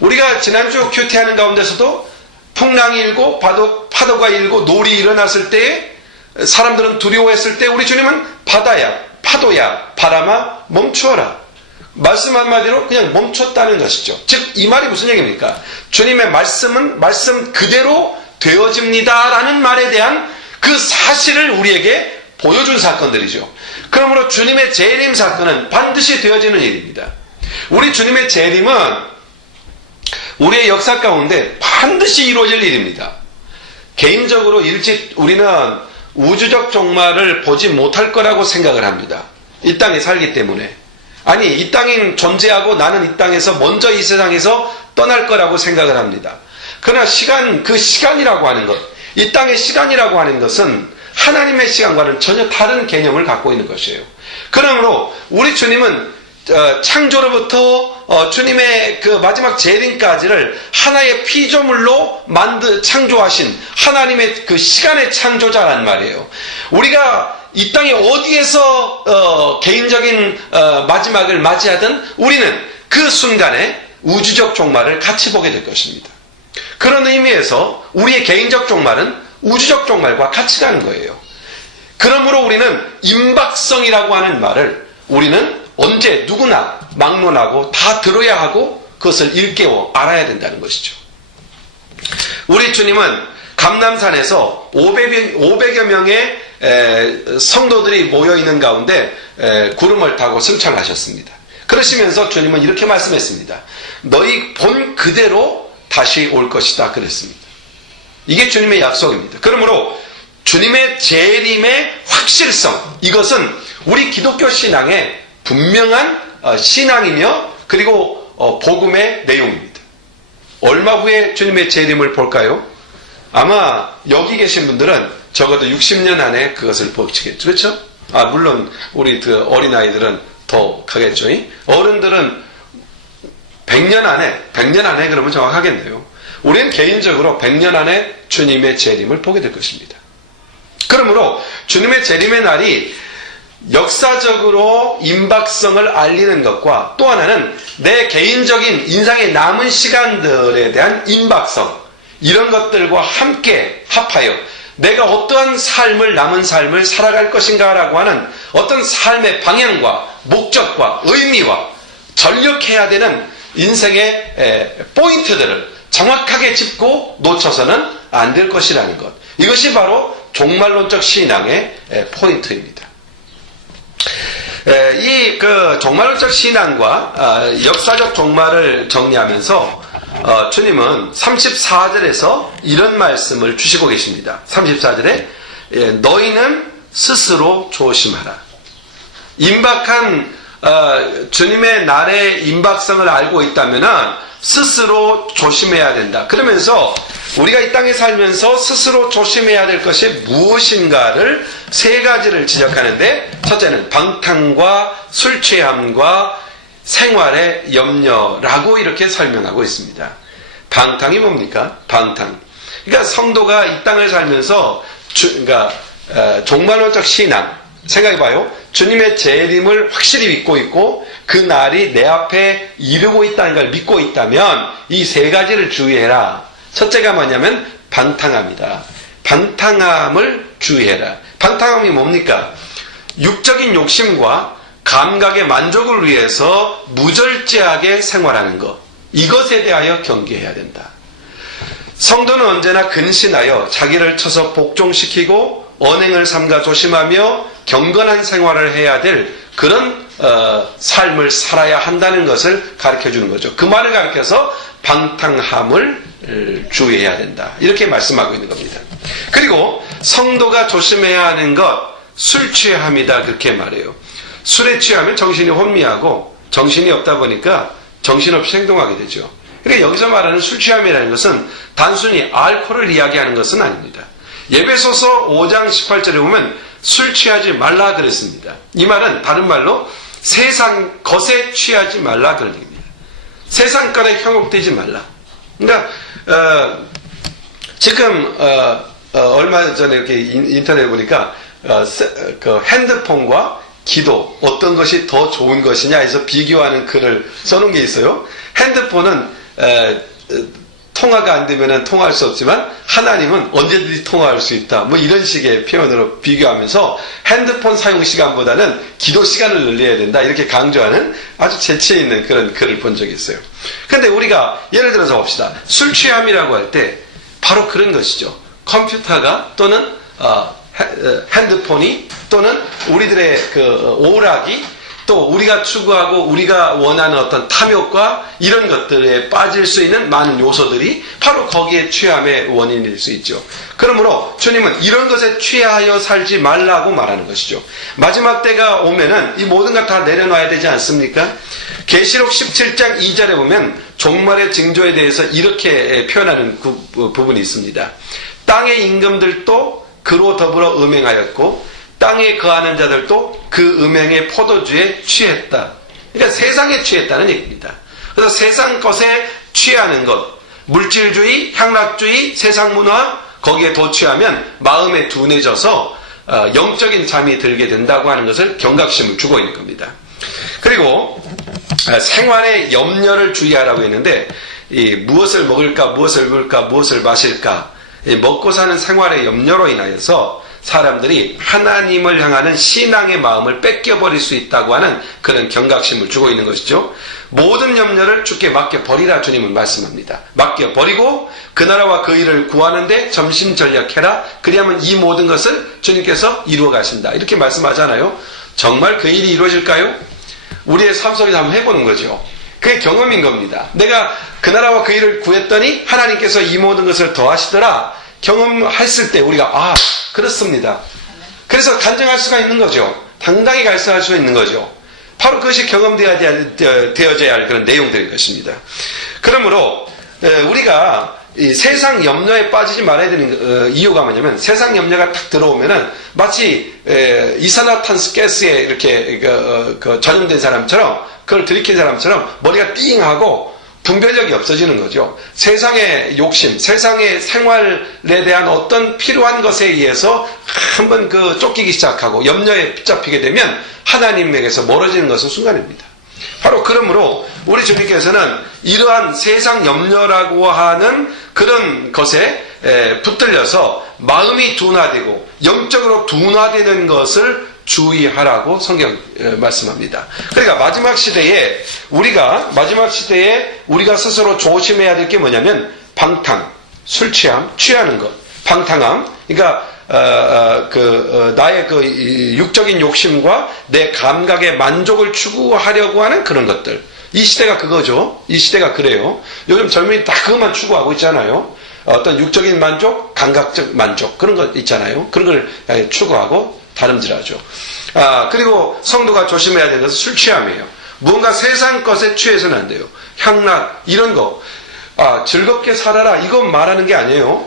우리가 지난주 큐티하는 가운데서도 풍랑이 일고 파도가 일고 놀이 일어났을 때에 사람들은 두려워했을 때 우리 주님은 바다야, 파도야, 바람아 멈추어라, 말씀 한마디로 그냥 멈췄다는 것이죠. 즉 이 말이 무슨 얘기입니까? 주님의 말씀은 말씀 그대로 되어집니다 라는 말에 대한 그 사실을 우리에게 보여준 사건들이죠. 그러므로 주님의 재림 사건은 반드시 되어지는 일입니다. 우리 주님의 재림은 우리의 역사 가운데 반드시 이루어질 일입니다. 개인적으로 일찍 우리는 우주적 종말을 보지 못할 거라고 생각을 합니다. 이 땅에 살기 때문에. 아니, 이 땅인 존재하고 나는 이 땅에서 먼저 이 세상에서 떠날 거라고 생각을 합니다. 그러나 그 시간이라고 하는 것, 이 땅의 시간이라고 하는 것은 하나님의 시간과는 전혀 다른 개념을 갖고 있는 것이에요. 그러므로 우리 주님은 창조로부터 주님의 그 마지막 재림까지를 하나의 피조물로 창조하신 하나님의 그 시간의 창조자란 말이에요. 우리가 이 땅에 어디에서 개인적인 마지막을 맞이하든 우리는 그 순간에 우주적 종말을 같이 보게 될 것입니다. 그런 의미에서 우리의 개인적 종말은 우주적 종말과 같이 가는 거예요. 그러므로 우리는 임박성이라고 하는 말을 우리는 언제 누구나 막론하고 다 들어야 하고 그것을 일깨워 알아야 된다는 것이죠. 우리 주님은 감람산에서 500여 명의 성도들이 모여있는 가운데 구름을 타고 승천하셨습니다. 그러시면서 주님은 이렇게 말씀했습니다. 너희 본 그대로 다시 올 것이다 그랬습니다. 이게 주님의 약속입니다. 그러므로 주님의 재림의 확실성, 이것은 우리 기독교 신앙의 분명한 신앙이며 그리고 복음의 내용입니다. 얼마 후에 주님의 재림을 볼까요? 아마 여기 계신 분들은 적어도 60년 안에 그것을 보시겠죠. 그렇죠? 물론 우리 그 어린아이들은 더 가겠죠. 어른들은 100년 안에 그러면 정확하겠네요. 우리는 개인적으로 100년 안에 주님의 재림을 보게 될 것입니다. 그러므로 주님의 재림의 날이 역사적으로 임박성을 알리는 것과 또 하나는 내 개인적인 인생의 남은 시간들에 대한 임박성, 이런 것들과 함께 합하여 내가 어떠한 남은 삶을 살아갈 것인가 라고 하는 어떤 삶의 방향과 목적과 의미와 전력해야 되는 인생의 포인트들을 정확하게 짚고 놓쳐서는 안 될 것이라는 것. 이것이 바로 종말론적 신앙의 포인트입니다. 이 종말론적 신앙과 역사적 종말을 정리하면서 주님은 34절에서 이런 말씀을 주시고 계십니다. 34절에 너희는 스스로 조심하라. 임박한 주님의 날의 임박성을 알고 있다면 스스로 조심해야 된다. 그러면서 우리가 이 땅에 살면서 스스로 조심해야 될 것이 무엇인가를 세 가지를 지적하는데, 첫째는 방탕과 술 취함과 생활의 염려라고 이렇게 설명하고 있습니다. 방탕이 뭡니까? 방탕. 그러니까 성도가 이 땅을 살면서 종말론적 신앙, 생각해봐요. 주님의 재림을 확실히 믿고 있고 그 날이 내 앞에 이르고 있다는 걸 믿고 있다면 이 세 가지를 주의해라. 첫째가 뭐냐면 방탕함이다. 방탕함을 주의해라. 방탕함이 뭡니까? 육적인 욕심과 감각의 만족을 위해서 무절제하게 생활하는 것, 이것에 대하여 경계해야 된다. 성도는 언제나 근신하여 자기를 쳐서 복종시키고 언행을 삼가 조심하며 경건한 생활을 해야 될 그런 삶을 살아야 한다는 것을 가르쳐주는 거죠. 그 말을 가르쳐서 방탕함을 주의해야 된다, 이렇게 말씀하고 있는 겁니다. 그리고 성도가 조심해야 하는 것, 술 취함이다, 그렇게 말해요. 술에 취하면 정신이 혼미하고 정신이 없다 보니까 정신없이 행동하게 되죠. 그러니까 여기서 말하는 술 취함이라는 것은 단순히 알코올을 이야기하는 것은 아닙니다. 에베소서 5장 18절에 보면 술 취하지 말라 그랬습니다. 이 말은 다른 말로 세상 것에 취하지 말라 그런 얘기입니다. 세상 것에 현혹되지 말라. 그러니까 지금 얼마 전에 이렇게 인터넷에 보니까 그 핸드폰과 기도 어떤 것이 더 좋은 것이냐 해서 비교하는 글을 써놓은 게 있어요. 핸드폰은 통화가 안 되면 통화할 수 없지만 하나님은 언제든지 통화할 수 있다. 뭐 이런 식의 표현으로 비교하면서 핸드폰 사용 시간보다는 기도 시간을 늘려야 된다. 이렇게 강조하는 아주 재치 있는 그런 글을 본 적이 있어요. 그런데 우리가 예를 들어서 봅시다. 술 취함이라고 할 때 바로 그런 것이죠. 컴퓨터가 또는 핸드폰이 또는 우리들의 그 오락이 또 우리가 추구하고 우리가 원하는 어떤 탐욕과 이런 것들에 빠질 수 있는 많은 요소들이 바로 거기에 취함의 원인이 될 수 있죠. 그러므로 주님은 이런 것에 취하여 살지 말라고 말하는 것이죠. 마지막 때가 오면은 이 모든 것 다 내려놔야 되지 않습니까? 계시록 17장 2절에 보면 종말의 징조에 대해서 이렇게 표현하는 부분이 있습니다. 땅의 임금들도 그로 더불어 음행하였고 땅에 거하는 자들도 그 음행의 포도주에 취했다. 그러니까 세상에 취했다는 얘기입니다. 그래서 세상 것에 취하는 것, 물질주의, 향락주의, 세상 문화 거기에 도취하면 마음에 둔해져서 영적인 잠이 들게 된다고 하는 것을 경각심을 주고 있는 겁니다. 그리고 생활의 염려를 주의하라고 했는데 무엇을 먹을까, 무엇을 입을까, 무엇을 마실까 먹고 사는 생활의 염려로 인하여서 사람들이 하나님을 향하는 신앙의 마음을 뺏겨버릴 수 있다고 하는 그런 경각심을 주고 있는 것이죠. 모든 염려를 주께 맡겨버리라 주님은 말씀합니다. 맡겨버리고 그 나라와 그 일을 구하는데 점심전력해라. 그리하면 이 모든 것을 주님께서 이루어 가신다. 이렇게 말씀하잖아요. 정말 그 일이 이루어질까요? 우리의 삶 속에서 한번 해보는 거죠. 그게 경험인 겁니다. 내가 그 나라와 그 일을 구했더니 하나님께서 이 모든 것을 더하시더라. 경험했을 때 우리가 그렇습니다. 그래서 간증할 수가 있는 거죠. 당당히 갈등할 수가 있는 거죠. 바로 그것이 경험되어져야 할 그런 내용들인 것입니다. 그러므로 우리가 이 세상 염려에 빠지지 말아야 되는 이유가 뭐냐면 세상 염려가 딱 들어오면은 마치 이산화탄소 가스에 이렇게 전염된 사람처럼 그걸 들이킨 사람처럼 머리가 띵하고 분별력이 없어지는 거죠. 세상의 욕심, 세상의 생활에 대한 어떤 필요한 것에 의해서 한번 쫓기기 시작하고 염려에 붙잡히게 되면 하나님에게서 멀어지는 것은 순간입니다. 바로 그러므로 우리 주님께서는 이러한 세상 염려라고 하는 그런 것에 붙들려서 마음이 둔화되고 영적으로 둔화되는 것을 주의하라고 성경 말씀합니다. 그러니까 마지막 시대에 우리가 스스로 조심해야 될 게 뭐냐면 방탕, 술 취하는 것, 방탕함. 그러니까 나의 육적인 욕심과 내 감각의 만족을 추구하려고 하는 그런 것들. 이 시대가 그거죠. 이 시대가 그래요. 요즘 젊은이 다 그것만 추구하고 있잖아요. 어떤 육적인 만족, 감각적 만족 그런 것 있잖아요. 그런 걸 추구하고 다름질하죠. 그리고 성도가 조심해야 되는 것은 술 취함이에요. 무언가 세상 것에 취해서는 안 돼요. 향락 이런 거 즐겁게 살아라 이건 말하는 게 아니에요.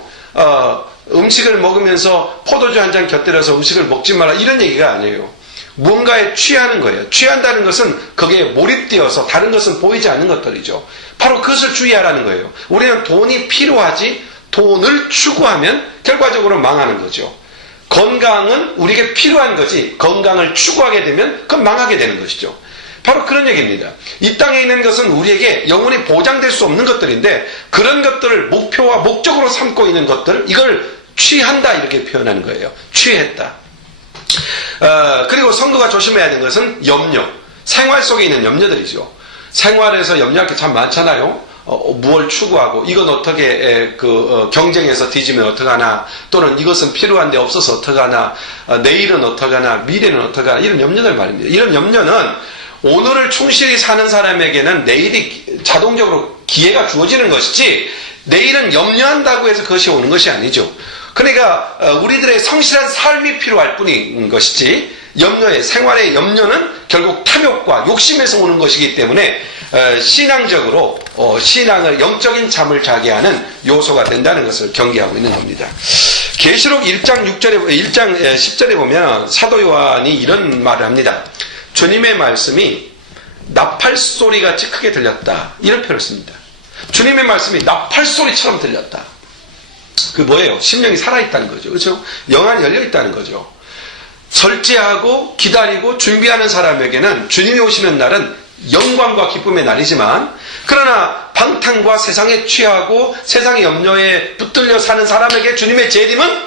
음식을 먹으면서 포도주 한 잔 곁들여서 음식을 먹지 마라 이런 얘기가 아니에요. 무언가에 취하는 거예요. 취한다는 것은 거기에 몰입되어서 다른 것은 보이지 않는 것들이죠. 바로 그것을 주의하라는 거예요. 우리는 돈이 필요하지 돈을 추구하면 결과적으로 망하는 거죠. 건강은 우리에게 필요한 거지 건강을 추구하게 되면 그건 망하게 되는 것이죠. 바로 그런 얘기입니다. 이 땅에 있는 것은 우리에게 영원히 보장될 수 없는 것들인데 그런 것들을 목표와 목적으로 삼고 있는 것들 이걸 취한다 이렇게 표현하는 거예요. 취했다. 그리고 성도가 조심해야 되는 것은 염려. 생활 속에 있는 염려들이죠. 생활에서 염려할 게 참 많잖아요. 무엇을 추구하고 이건 어떻게 경쟁에서 뒤지면 어떡하나 또는 이것은 필요한데 없어서 어떡하나 내일은 어떡하나 미래는 어떡하나 이런 염려들 말입니다. 이런 염려는 오늘을 충실히 사는 사람에게는 내일이 자동적으로 기회가 주어지는 것이지 내일은 염려한다고 해서 그것이 오는 것이 아니죠. 그러니까 우리들의 성실한 삶이 필요할 뿐인 것이지 염려의 생활의 염려는 결국 탐욕과 욕심에서 오는 것이기 때문에 신앙적으로 신앙을 영적인 잠을 자게 하는 요소가 된다는 것을 경계하고 있는 겁니다. 계시록 1장 10절에 보면 사도 요한이 이런 말을 합니다. 주님의 말씀이 나팔 소리같이 크게 들렸다. 이런 표현을 씁니다. 주님의 말씀이 나팔 소리처럼 들렸다. 그 뭐예요? 심령이 살아있다는 거죠. 그렇죠? 영안이 열려있다는 거죠. 절제하고 기다리고 준비하는 사람에게는 주님이 오시는 날은 영광과 기쁨의 날이지만, 그러나 방탕과 세상에 취하고 세상의 염려에 붙들려 사는 사람에게 주님의 재림은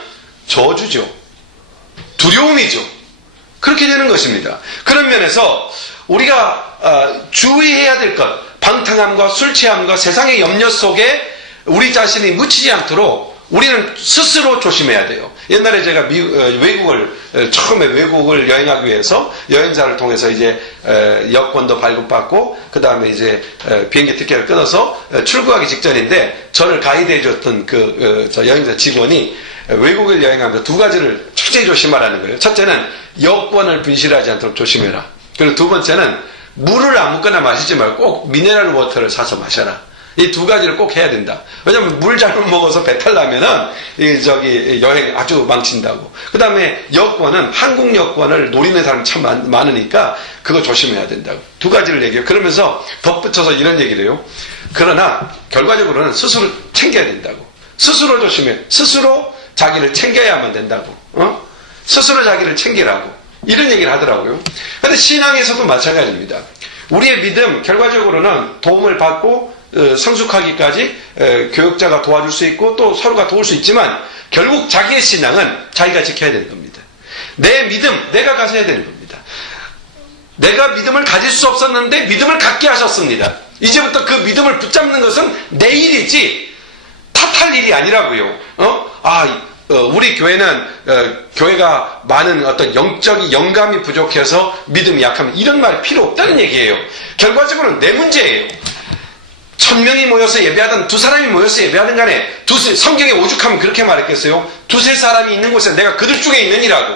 저주죠. 두려움이죠. 그렇게 되는 것입니다. 그런 면에서 우리가 주의해야 될 것, 방탕함과 술 취함과 세상의 염려 속에 우리 자신이 묻히지 않도록 우리는 스스로 조심해야 돼요. 옛날에 제가 처음에 외국을 여행하기 위해서 여행사를 통해서 이제 여권도 발급받고 그 다음에 이제 비행기 티켓을 끊어서 출국하기 직전인데, 저를 가이드해 줬던 저 여행사 직원이 외국을 여행하면서 두 가지를 철저히 조심하라는 거예요. 첫째는 여권을 분실하지 않도록 조심해라. 그리고 두 번째는 물을 아무거나 마시지 말고 꼭 미네랄 워터를 사서 마셔라. 이 두 가지를 꼭 해야 된다. 왜냐면 물 잘못 먹어서 배탈 나면은 여행 아주 망친다고. 그 다음에 여권은 한국 여권을 노리는 사람이 참 많으니까 그거 조심해야 된다고. 두 가지를 얘기해요. 그러면서 덧붙여서 이런 얘기를 해요. 그러나 결과적으로는 스스로 챙겨야 된다고. 스스로 조심해. 스스로 자기를 챙겨야만 된다고. 스스로 자기를 챙기라고. 이런 얘기를 하더라고요. 그런데 신앙에서도 마찬가지입니다. 우리의 믿음 결과적으로는 도움을 받고 성숙하기까지 교육자가 도와줄 수 있고 또 서로가 도울 수 있지만, 결국 자기의 신앙은 자기가 지켜야 되는 겁니다. 내 믿음 내가 가져야 되는 겁니다. 내가 믿음을 가질 수 없었는데 믿음을 갖게 하셨습니다. 이제부터 그 믿음을 붙잡는 것은 내 일이지 탓할 일이 아니라고요. 우리 교회는 교회가 많은 어떤 영적인 영감이 부족해서 믿음이 약하면, 이런 말 필요 없다는 얘기예요. 결과적으로는 내 문제예요. 1000명이 모여서 예배하든 두 사람이 모여서 예배하든 간에 성경에 오죽하면 그렇게 말했겠어요? 두세 사람이 있는 곳에 내가 그들 중에 있느니라고.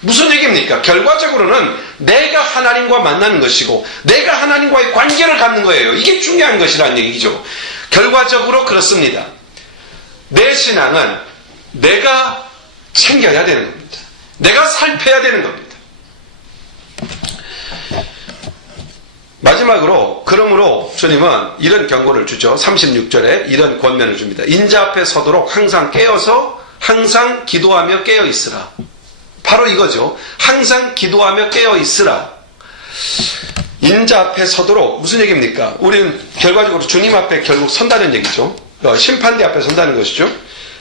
무슨 얘기입니까? 결과적으로는 내가 하나님과 만나는 것이고 내가 하나님과의 관계를 갖는 거예요. 이게 중요한 것이라는 얘기죠. 결과적으로 그렇습니다. 내 신앙은 내가 챙겨야 되는 겁니다. 내가 살펴야 되는 겁니다. 마지막으로, 그러므로 주님은 이런 경고를 주죠. 36절에 이런 권면을 줍니다. 인자 앞에 서도록 항상 깨어서 항상 기도하며 깨어 있으라. 바로 이거죠. 항상 기도하며 깨어 있으라. 인자 앞에 서도록 무슨 얘기입니까? 우리는 결과적으로 주님 앞에 결국 선다는 얘기죠. 심판대 앞에 선다는 것이죠.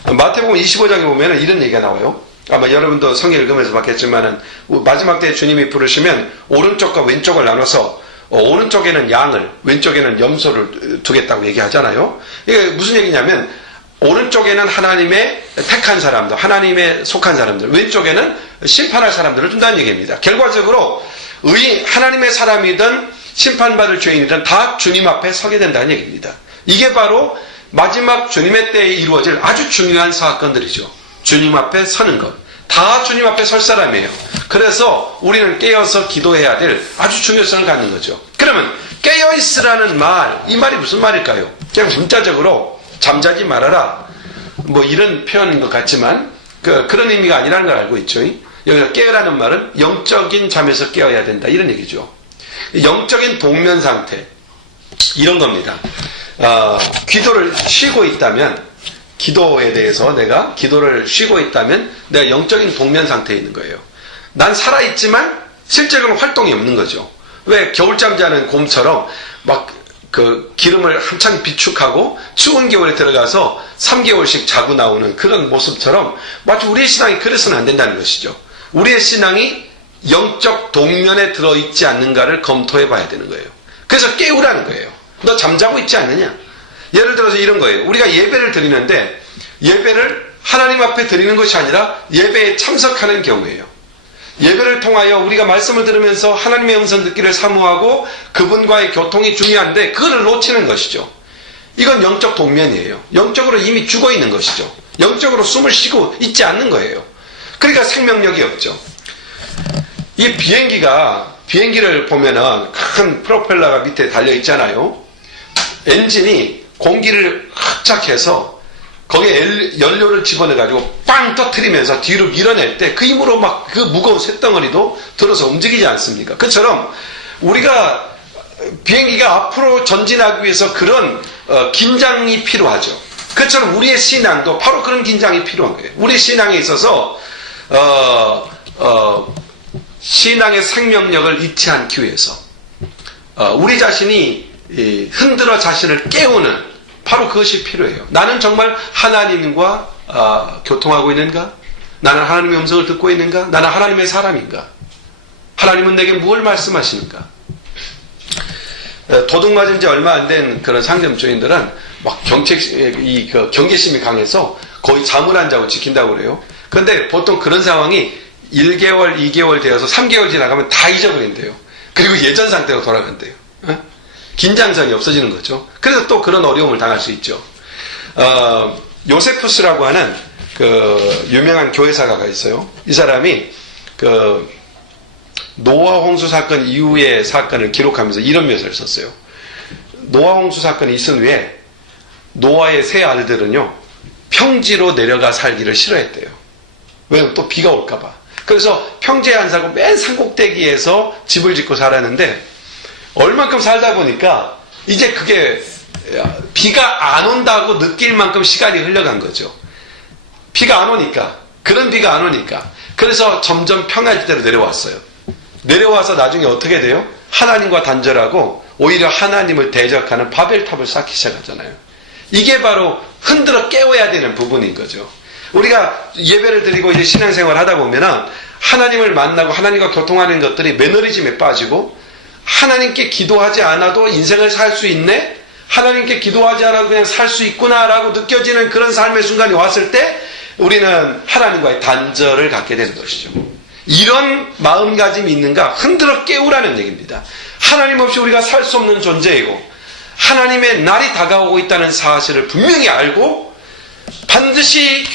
마태복음 25장에 보면 이런 얘기가 나와요. 아마 여러분도 성경 읽으면서 봤겠지만은, 마지막 때에 주님이 부르시면 오른쪽과 왼쪽을 나눠서 오른쪽에는 양을, 왼쪽에는 염소를 두겠다고 얘기하잖아요. 이게 무슨 얘기냐면, 오른쪽에는 하나님의 택한 사람들, 하나님의 속한 사람들, 왼쪽에는 심판할 사람들을 둔다는 얘기입니다. 결과적으로 하나님의 사람이든 심판받을 죄인이든 다 주님 앞에 서게 된다는 얘기입니다. 이게 바로 마지막 주님의 때에 이루어질 아주 중요한 사건들이죠. 주님 앞에 서는 것. 다 주님 앞에 설 사람이에요. 그래서 우리는 깨어서 기도해야 될 아주 중요성을 갖는 거죠. 그러면 깨어있으라는 말, 이 말이 무슨 말일까요? 그냥 문자적으로 잠자지 말아라, 뭐 이런 표현인 것 같지만 그런 의미가 아니라는 걸 알고 있죠. 여기서 깨어라는 말은 영적인 잠에서 깨어야 된다, 이런 얘기죠. 영적인 동면 상태, 이런 겁니다. 기도를 쉬고 있다면, 기도에 대해서 내가 기도를 쉬고 있다면 내가 영적인 동면 상태에 있는 거예요. 난 살아있지만 실제로는 활동이 없는 거죠. 왜 겨울잠 자는 곰처럼 막 기름을 한참 비축하고 추운 겨울에 들어가서 3개월씩 자고 나오는 그런 모습처럼, 마치 우리의 신앙이 그래서는 안 된다는 것이죠. 우리의 신앙이 영적 동면에 들어있지 않는가를 검토해 봐야 되는 거예요. 그래서 깨우라는 거예요. 너 잠자고 있지 않느냐? 예를 들어서 이런 거예요. 우리가 예배를 드리는데, 예배를 하나님 앞에 드리는 것이 아니라 예배에 참석하는 경우예요. 예배를 통하여 우리가 말씀을 들으면서 하나님의 음성 듣기를 사모하고 그분과의 교통이 중요한데 그거를 놓치는 것이죠. 이건 영적 동면이에요. 영적으로 이미 죽어 있는 것이죠. 영적으로 숨을 쉬고 있지 않는 거예요. 그러니까 생명력이 없죠. 이 비행기를 보면은 큰 프로펠러가 밑에 달려 있잖아요. 엔진이 공기를 흡착해서 거기에 연료를 집어넣어가지고 빵 터트리면서 뒤로 밀어낼 때 그 힘으로 막 그 무거운 쇳덩어리도 들어서 움직이지 않습니까? 그처럼 우리가 비행기가 앞으로 전진하기 위해서 그런 긴장이 필요하죠. 그처럼 우리의 신앙도 바로 그런 긴장이 필요한 거예요. 우리 신앙에 있어서 신앙의 생명력을 잃지 않기 위해서 우리 자신이 흔들어 자신을 깨우는 바로 그것이 필요해요. 나는 정말 하나님과 교통하고 있는가? 나는 하나님의 음성을 듣고 있는가? 나는 하나님의 사람인가? 하나님은 내게 무엇을 말씀하시는가? 도둑 맞은 지 얼마 안 된 그런 상점주인들은 막 경계심이 강해서 거의 잠을 안 자고 지킨다고 그래요. 그런데 보통 그런 상황이 1개월, 2개월 되어서 3개월 지나가면 다 잊어버린대요. 그리고 예전 상태로 돌아간대요. 긴장성이 없어지는 거죠. 그래서 또 그런 어려움을 당할 수 있죠. 요세푸스라고 하는 그 유명한 교회사가가 있어요. 이 사람이 그 노아 홍수 사건 이후의 사건을 기록하면서 이런 묘사를 썼어요. 노아 홍수 사건이 있은 후에 노아의 세 아들들은요, 평지로 내려가 살기를 싫어했대요. 왜냐면 또 비가 올까봐. 그래서 평지에 안 살고 맨 산꼭대기에서 집을 짓고 살았는데, 얼만큼 살다 보니까 이제 그게 비가 안 온다고 느낄 만큼 시간이 흘러간 거죠. 비가 안 오니까, 그런 비가 안 오니까. 그래서 점점 평야지대로 내려왔어요. 내려와서 나중에 어떻게 돼요? 하나님과 단절하고 오히려 하나님을 대적하는 바벨탑을 쌓기 시작하잖아요. 이게 바로 흔들어 깨워야 되는 부분인 거죠. 우리가 예배를 드리고 이제 신앙생활을 하다 보면은 하나님을 만나고 하나님과 교통하는 것들이 매너리즘에 빠지고, 하나님께 기도하지 않아도 인생을 살 수 있네? 하나님께 기도하지 않아도 그냥 살 수 있구나라고 느껴지는 그런 삶의 순간이 왔을 때 우리는 하나님과의 단절을 갖게 되는 것이죠. 이런 마음가짐이 있는가? 흔들어 깨우라는 얘기입니다. 하나님 없이 우리가 살 수 없는 존재이고 하나님의 날이 다가오고 있다는 사실을 분명히 알고 반드시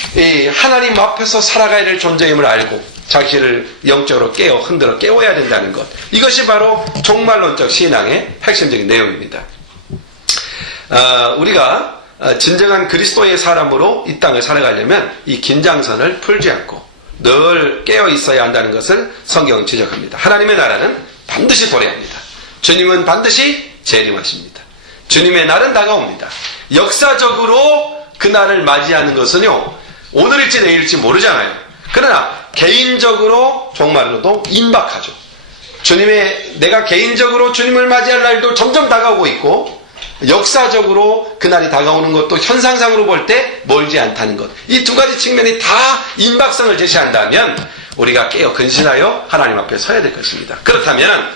하나님 앞에서 살아가야 될 존재임을 알고 자기를 영적으로 흔들어 깨워야 된다는 것. 이것이 바로 종말론적 신앙의 핵심적인 내용입니다. 우리가 진정한 그리스도의 사람으로 이 땅을 살아가려면 이 긴장선을 풀지 않고 늘 깨어 있어야 한다는 것을 성경은 지적합니다. 하나님의 나라는 반드시 도래합니다. 주님은 반드시 재림하십니다. 주님의 날은 다가옵니다. 역사적으로 그 날을 맞이하는 것은요, 오늘일지 내일일지 모르잖아요. 그러나 개인적으로 종말로도 임박하죠. 내가 개인적으로 주님을 맞이할 날도 점점 다가오고 있고, 역사적으로 그날이 다가오는 것도 현상상으로 볼 때 멀지 않다는 것. 이 두 가지 측면이 다 임박성을 제시한다면 우리가 깨어 근신하여 하나님 앞에 서야 될 것입니다. 그렇다면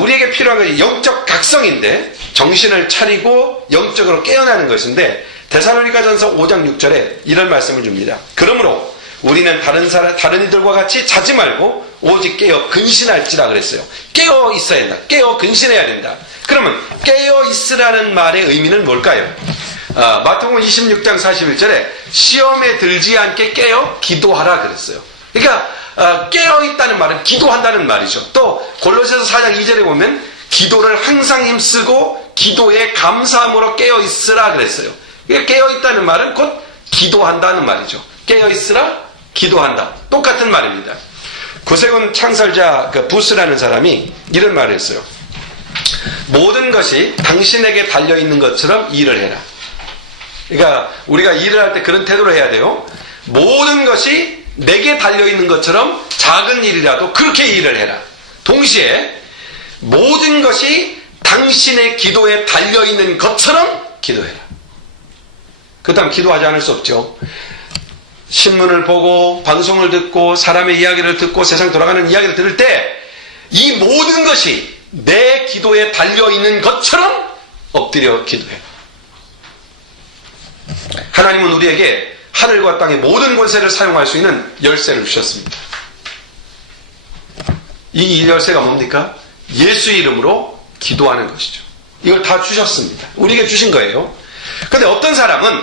우리에게 필요한 것이 영적 각성인데, 정신을 차리고 영적으로 깨어나는 것인데, 데살로니가전서 5장 6절에 이런 말씀을 줍니다. 그러므로 우리는 다른 이들과 같이 자지 말고 오직 깨어 근신할지라 그랬어요. 깨어 있어야 된다. 깨어 근신해야 된다. 그러면 깨어 있으라는 말의 의미는 뭘까요? 마태복음 26장 41절에 시험에 들지 않게 깨어 기도하라 그랬어요. 그러니까 깨어 있다는 말은 기도한다는 말이죠. 또 골로새서 4장 2절에 보면 기도를 항상 힘쓰고 기도에 감사함으로 깨어 있으라 그랬어요. 그러니까 깨어 있다는 말은 곧 기도한다는 말이죠. 깨어 있으라, 기도한다. 똑같은 말입니다. 구세군 창설자 부스라는 사람이 이런 말을 했어요. 모든 것이 당신에게 달려있는 것처럼 일을 해라. 그러니까 우리가 일을 할 때 그런 태도로 해야 돼요. 모든 것이 내게 달려있는 것처럼 작은 일이라도 그렇게 일을 해라. 동시에 모든 것이 당신의 기도에 달려있는 것처럼 기도해라. 그 다음 기도하지 않을 수 없죠. 신문을 보고 방송을 듣고 사람의 이야기를 듣고 세상 돌아가는 이야기를 들을 때 이 모든 것이 내 기도에 달려있는 것처럼 엎드려 기도해. 하나님은 우리에게 하늘과 땅의 모든 권세를 사용할 수 있는 열쇠를 주셨습니다. 이 열쇠가 뭡니까? 예수의 이름으로 기도하는 것이죠. 이걸 다 주셨습니다. 우리에게 주신 거예요. 그런데 어떤 사람은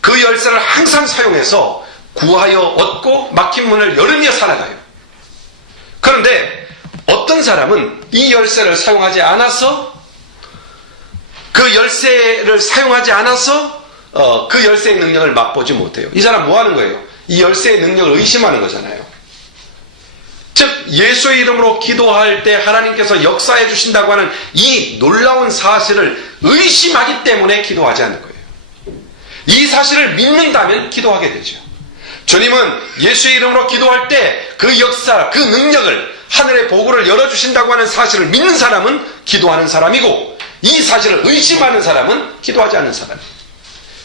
그 열쇠를 항상 사용해서 구하여 얻고 막힌 문을 열으며 살아가요. 그런데 어떤 사람은 이 열쇠를 사용하지 않아서 그 열쇠를 사용하지 않아서 그 열쇠의 능력을 맛보지 못해요. 이 사람 뭐 하는 거예요? 이 열쇠의 능력을 의심하는 거잖아요. 즉 예수의 이름으로 기도할 때 하나님께서 역사해 주신다고 하는 이 놀라운 사실을 의심하기 때문에 기도하지 않는 거예요. 이 사실을 믿는다면 기도하게 되죠. 주님은 예수의 이름으로 기도할 때 그 역사, 그 능력을 하늘의 보고를 열어주신다고 하는 사실을 믿는 사람은 기도하는 사람이고 이 사실을 의심하는 사람은 기도하지 않는 사람이에요.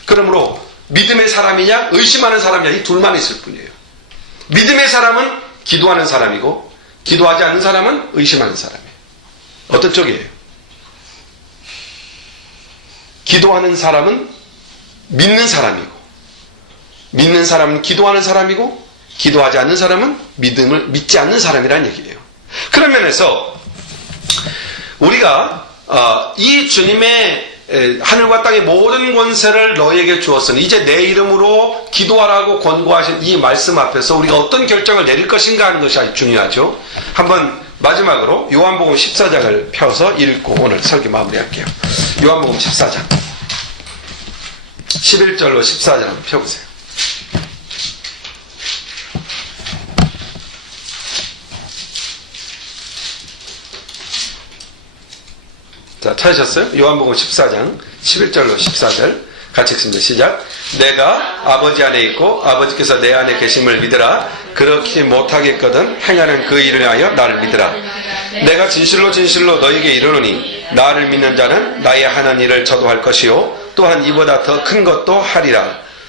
그러므로 믿음의 사람이냐 의심하는 사람이냐 이 둘만 있을 뿐이에요. 믿음의 사람은 기도하는 사람이고 기도하지 않는 사람은 의심하는 사람이에요. 어떤 쪽이에요? 기도하는 사람은 믿는 사람이고 믿는 사람은 기도하는 사람이고 기도하지 않는 사람은 믿음을 믿지 않는 사람이라는 얘기예요. 그런 면에서 우리가 이 주님의 하늘과 땅의 모든 권세를 너희에게 주었으니 이제 내 이름으로 기도하라고 권고하신 이 말씀 앞에서 우리가 어떤 결정을 내릴 것인가 하는 것이 아주 중요하죠. 한번 마지막으로 요한복음 14장을 펴서 읽고 오늘 설교 마무리할게요. 요한복음 14장 11절로 14장 한번 펴보세요. 자, 찾으셨어요? 요한복음 14장 11절로 14절 같이 읽습니다. 시작. 내가 아버지 안에 있고 아버지께서 내 안에 계심을 믿으라. 그렇게 못하겠거든 행하는 그 일을 하여 나를 믿으라. 내가 진실로 진실로 너에게 이르노니 나를 믿는 자는 나의 하는 일을 저도 할 것이요 또한 이보다 더 큰 것도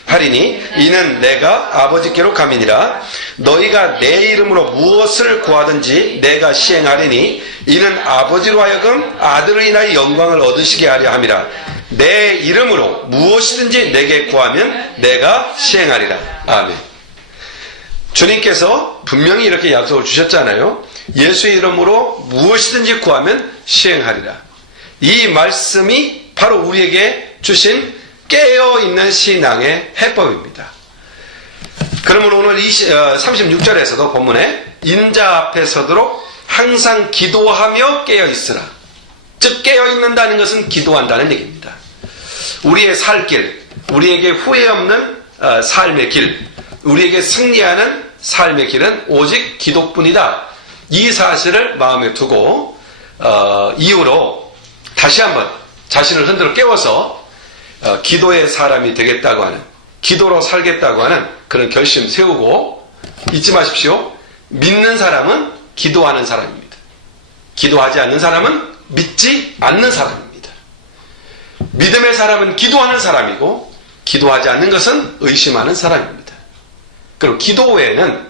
하리니 이는 내가 아버지께로 감이니라. 너희가 내 이름으로 무엇을 구하든지 내가 시행하리니 이는 아버지로 하여금 아들을 인하여 영광을 얻으시게 하려 함이라. 내 이름으로 무엇이든지 내게 구하면 내가 시행하리라. 아멘. 주님께서 분명히 이렇게 약속을 주셨잖아요. 예수의 이름으로 무엇이든지 구하면 시행하리라. 이 말씀이 바로 우리에게 주신 깨어있는 신앙의 해법입니다. 그러므로 오늘 36절에서도 본문에 인자 앞에 서도록 항상 기도하며 깨어있으라. 즉 깨어있는다는 것은 기도한다는 얘기입니다. 우리의 살 길, 우리에게 후회 없는 삶의 길, 우리에게 승리하는 삶의 길은 오직 기도뿐이다. 이 사실을 마음에 두고 이후로 다시 한번 자신을 흔들어 깨워서 기도의 사람이 되겠다고 하는, 기도로 살겠다고 하는 그런 결심 세우고, 잊지 마십시오. 믿는 사람은 기도하는 사람입니다. 기도하지 않는 사람은 믿지 않는 사람입니다. 믿음의 사람은 기도하는 사람이고 기도하지 않는 것은 의심하는 사람입니다. 그리고 기도 외에는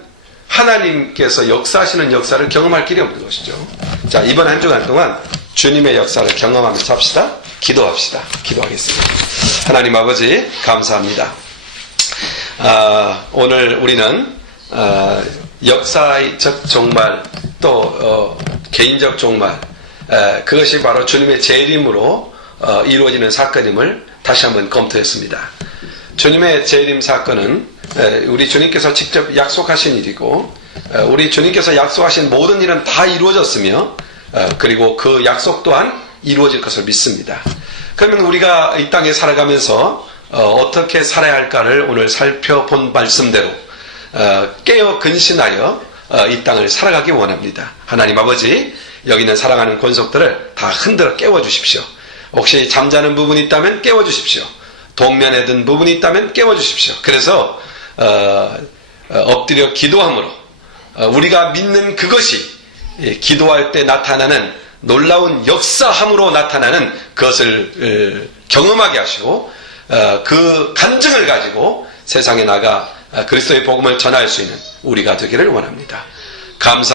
하나님께서 역사하시는 역사를 경험할 길이 없는 것이죠. 자, 이번 한 주간 동안 주님의 역사를 경험하면서 삽시다. 기도합시다. 기도하겠습니다. 하나님 아버지 감사합니다. 오늘 우리는 역사적 종말 또 개인적 종말 그것이 바로 주님의 재림으로 이루어지는 사건임을 다시 한번 검토했습니다. 주님의 재림 사건은 우리 주님께서 직접 약속하신 일이고 우리 주님께서 약속하신 모든 일은 다 이루어졌으며 그리고 그 약속 또한 이루어질 것을 믿습니다. 그러면 우리가 이 땅에 살아가면서 어떻게 살아야 할까를 오늘 살펴본 말씀대로 깨어 근신하여 이 땅을 살아가기 원합니다. 하나님 아버지, 여기 있는 사랑하는 권속들을 다 흔들어 깨워주십시오. 혹시 잠자는 부분이 있다면 깨워주십시오. 동면에 든 부분이 있다면 깨워주십시오. 그래서 엎드려 기도함으로 우리가 믿는 그것이 기도할 때 나타나는 놀라운 역사함으로 나타나는 그것을 경험하게 하시고 그 간증을 가지고 세상에 나가 그리스도의 복음을 전할 수 있는 우리가 되기를 원합니다. 감사.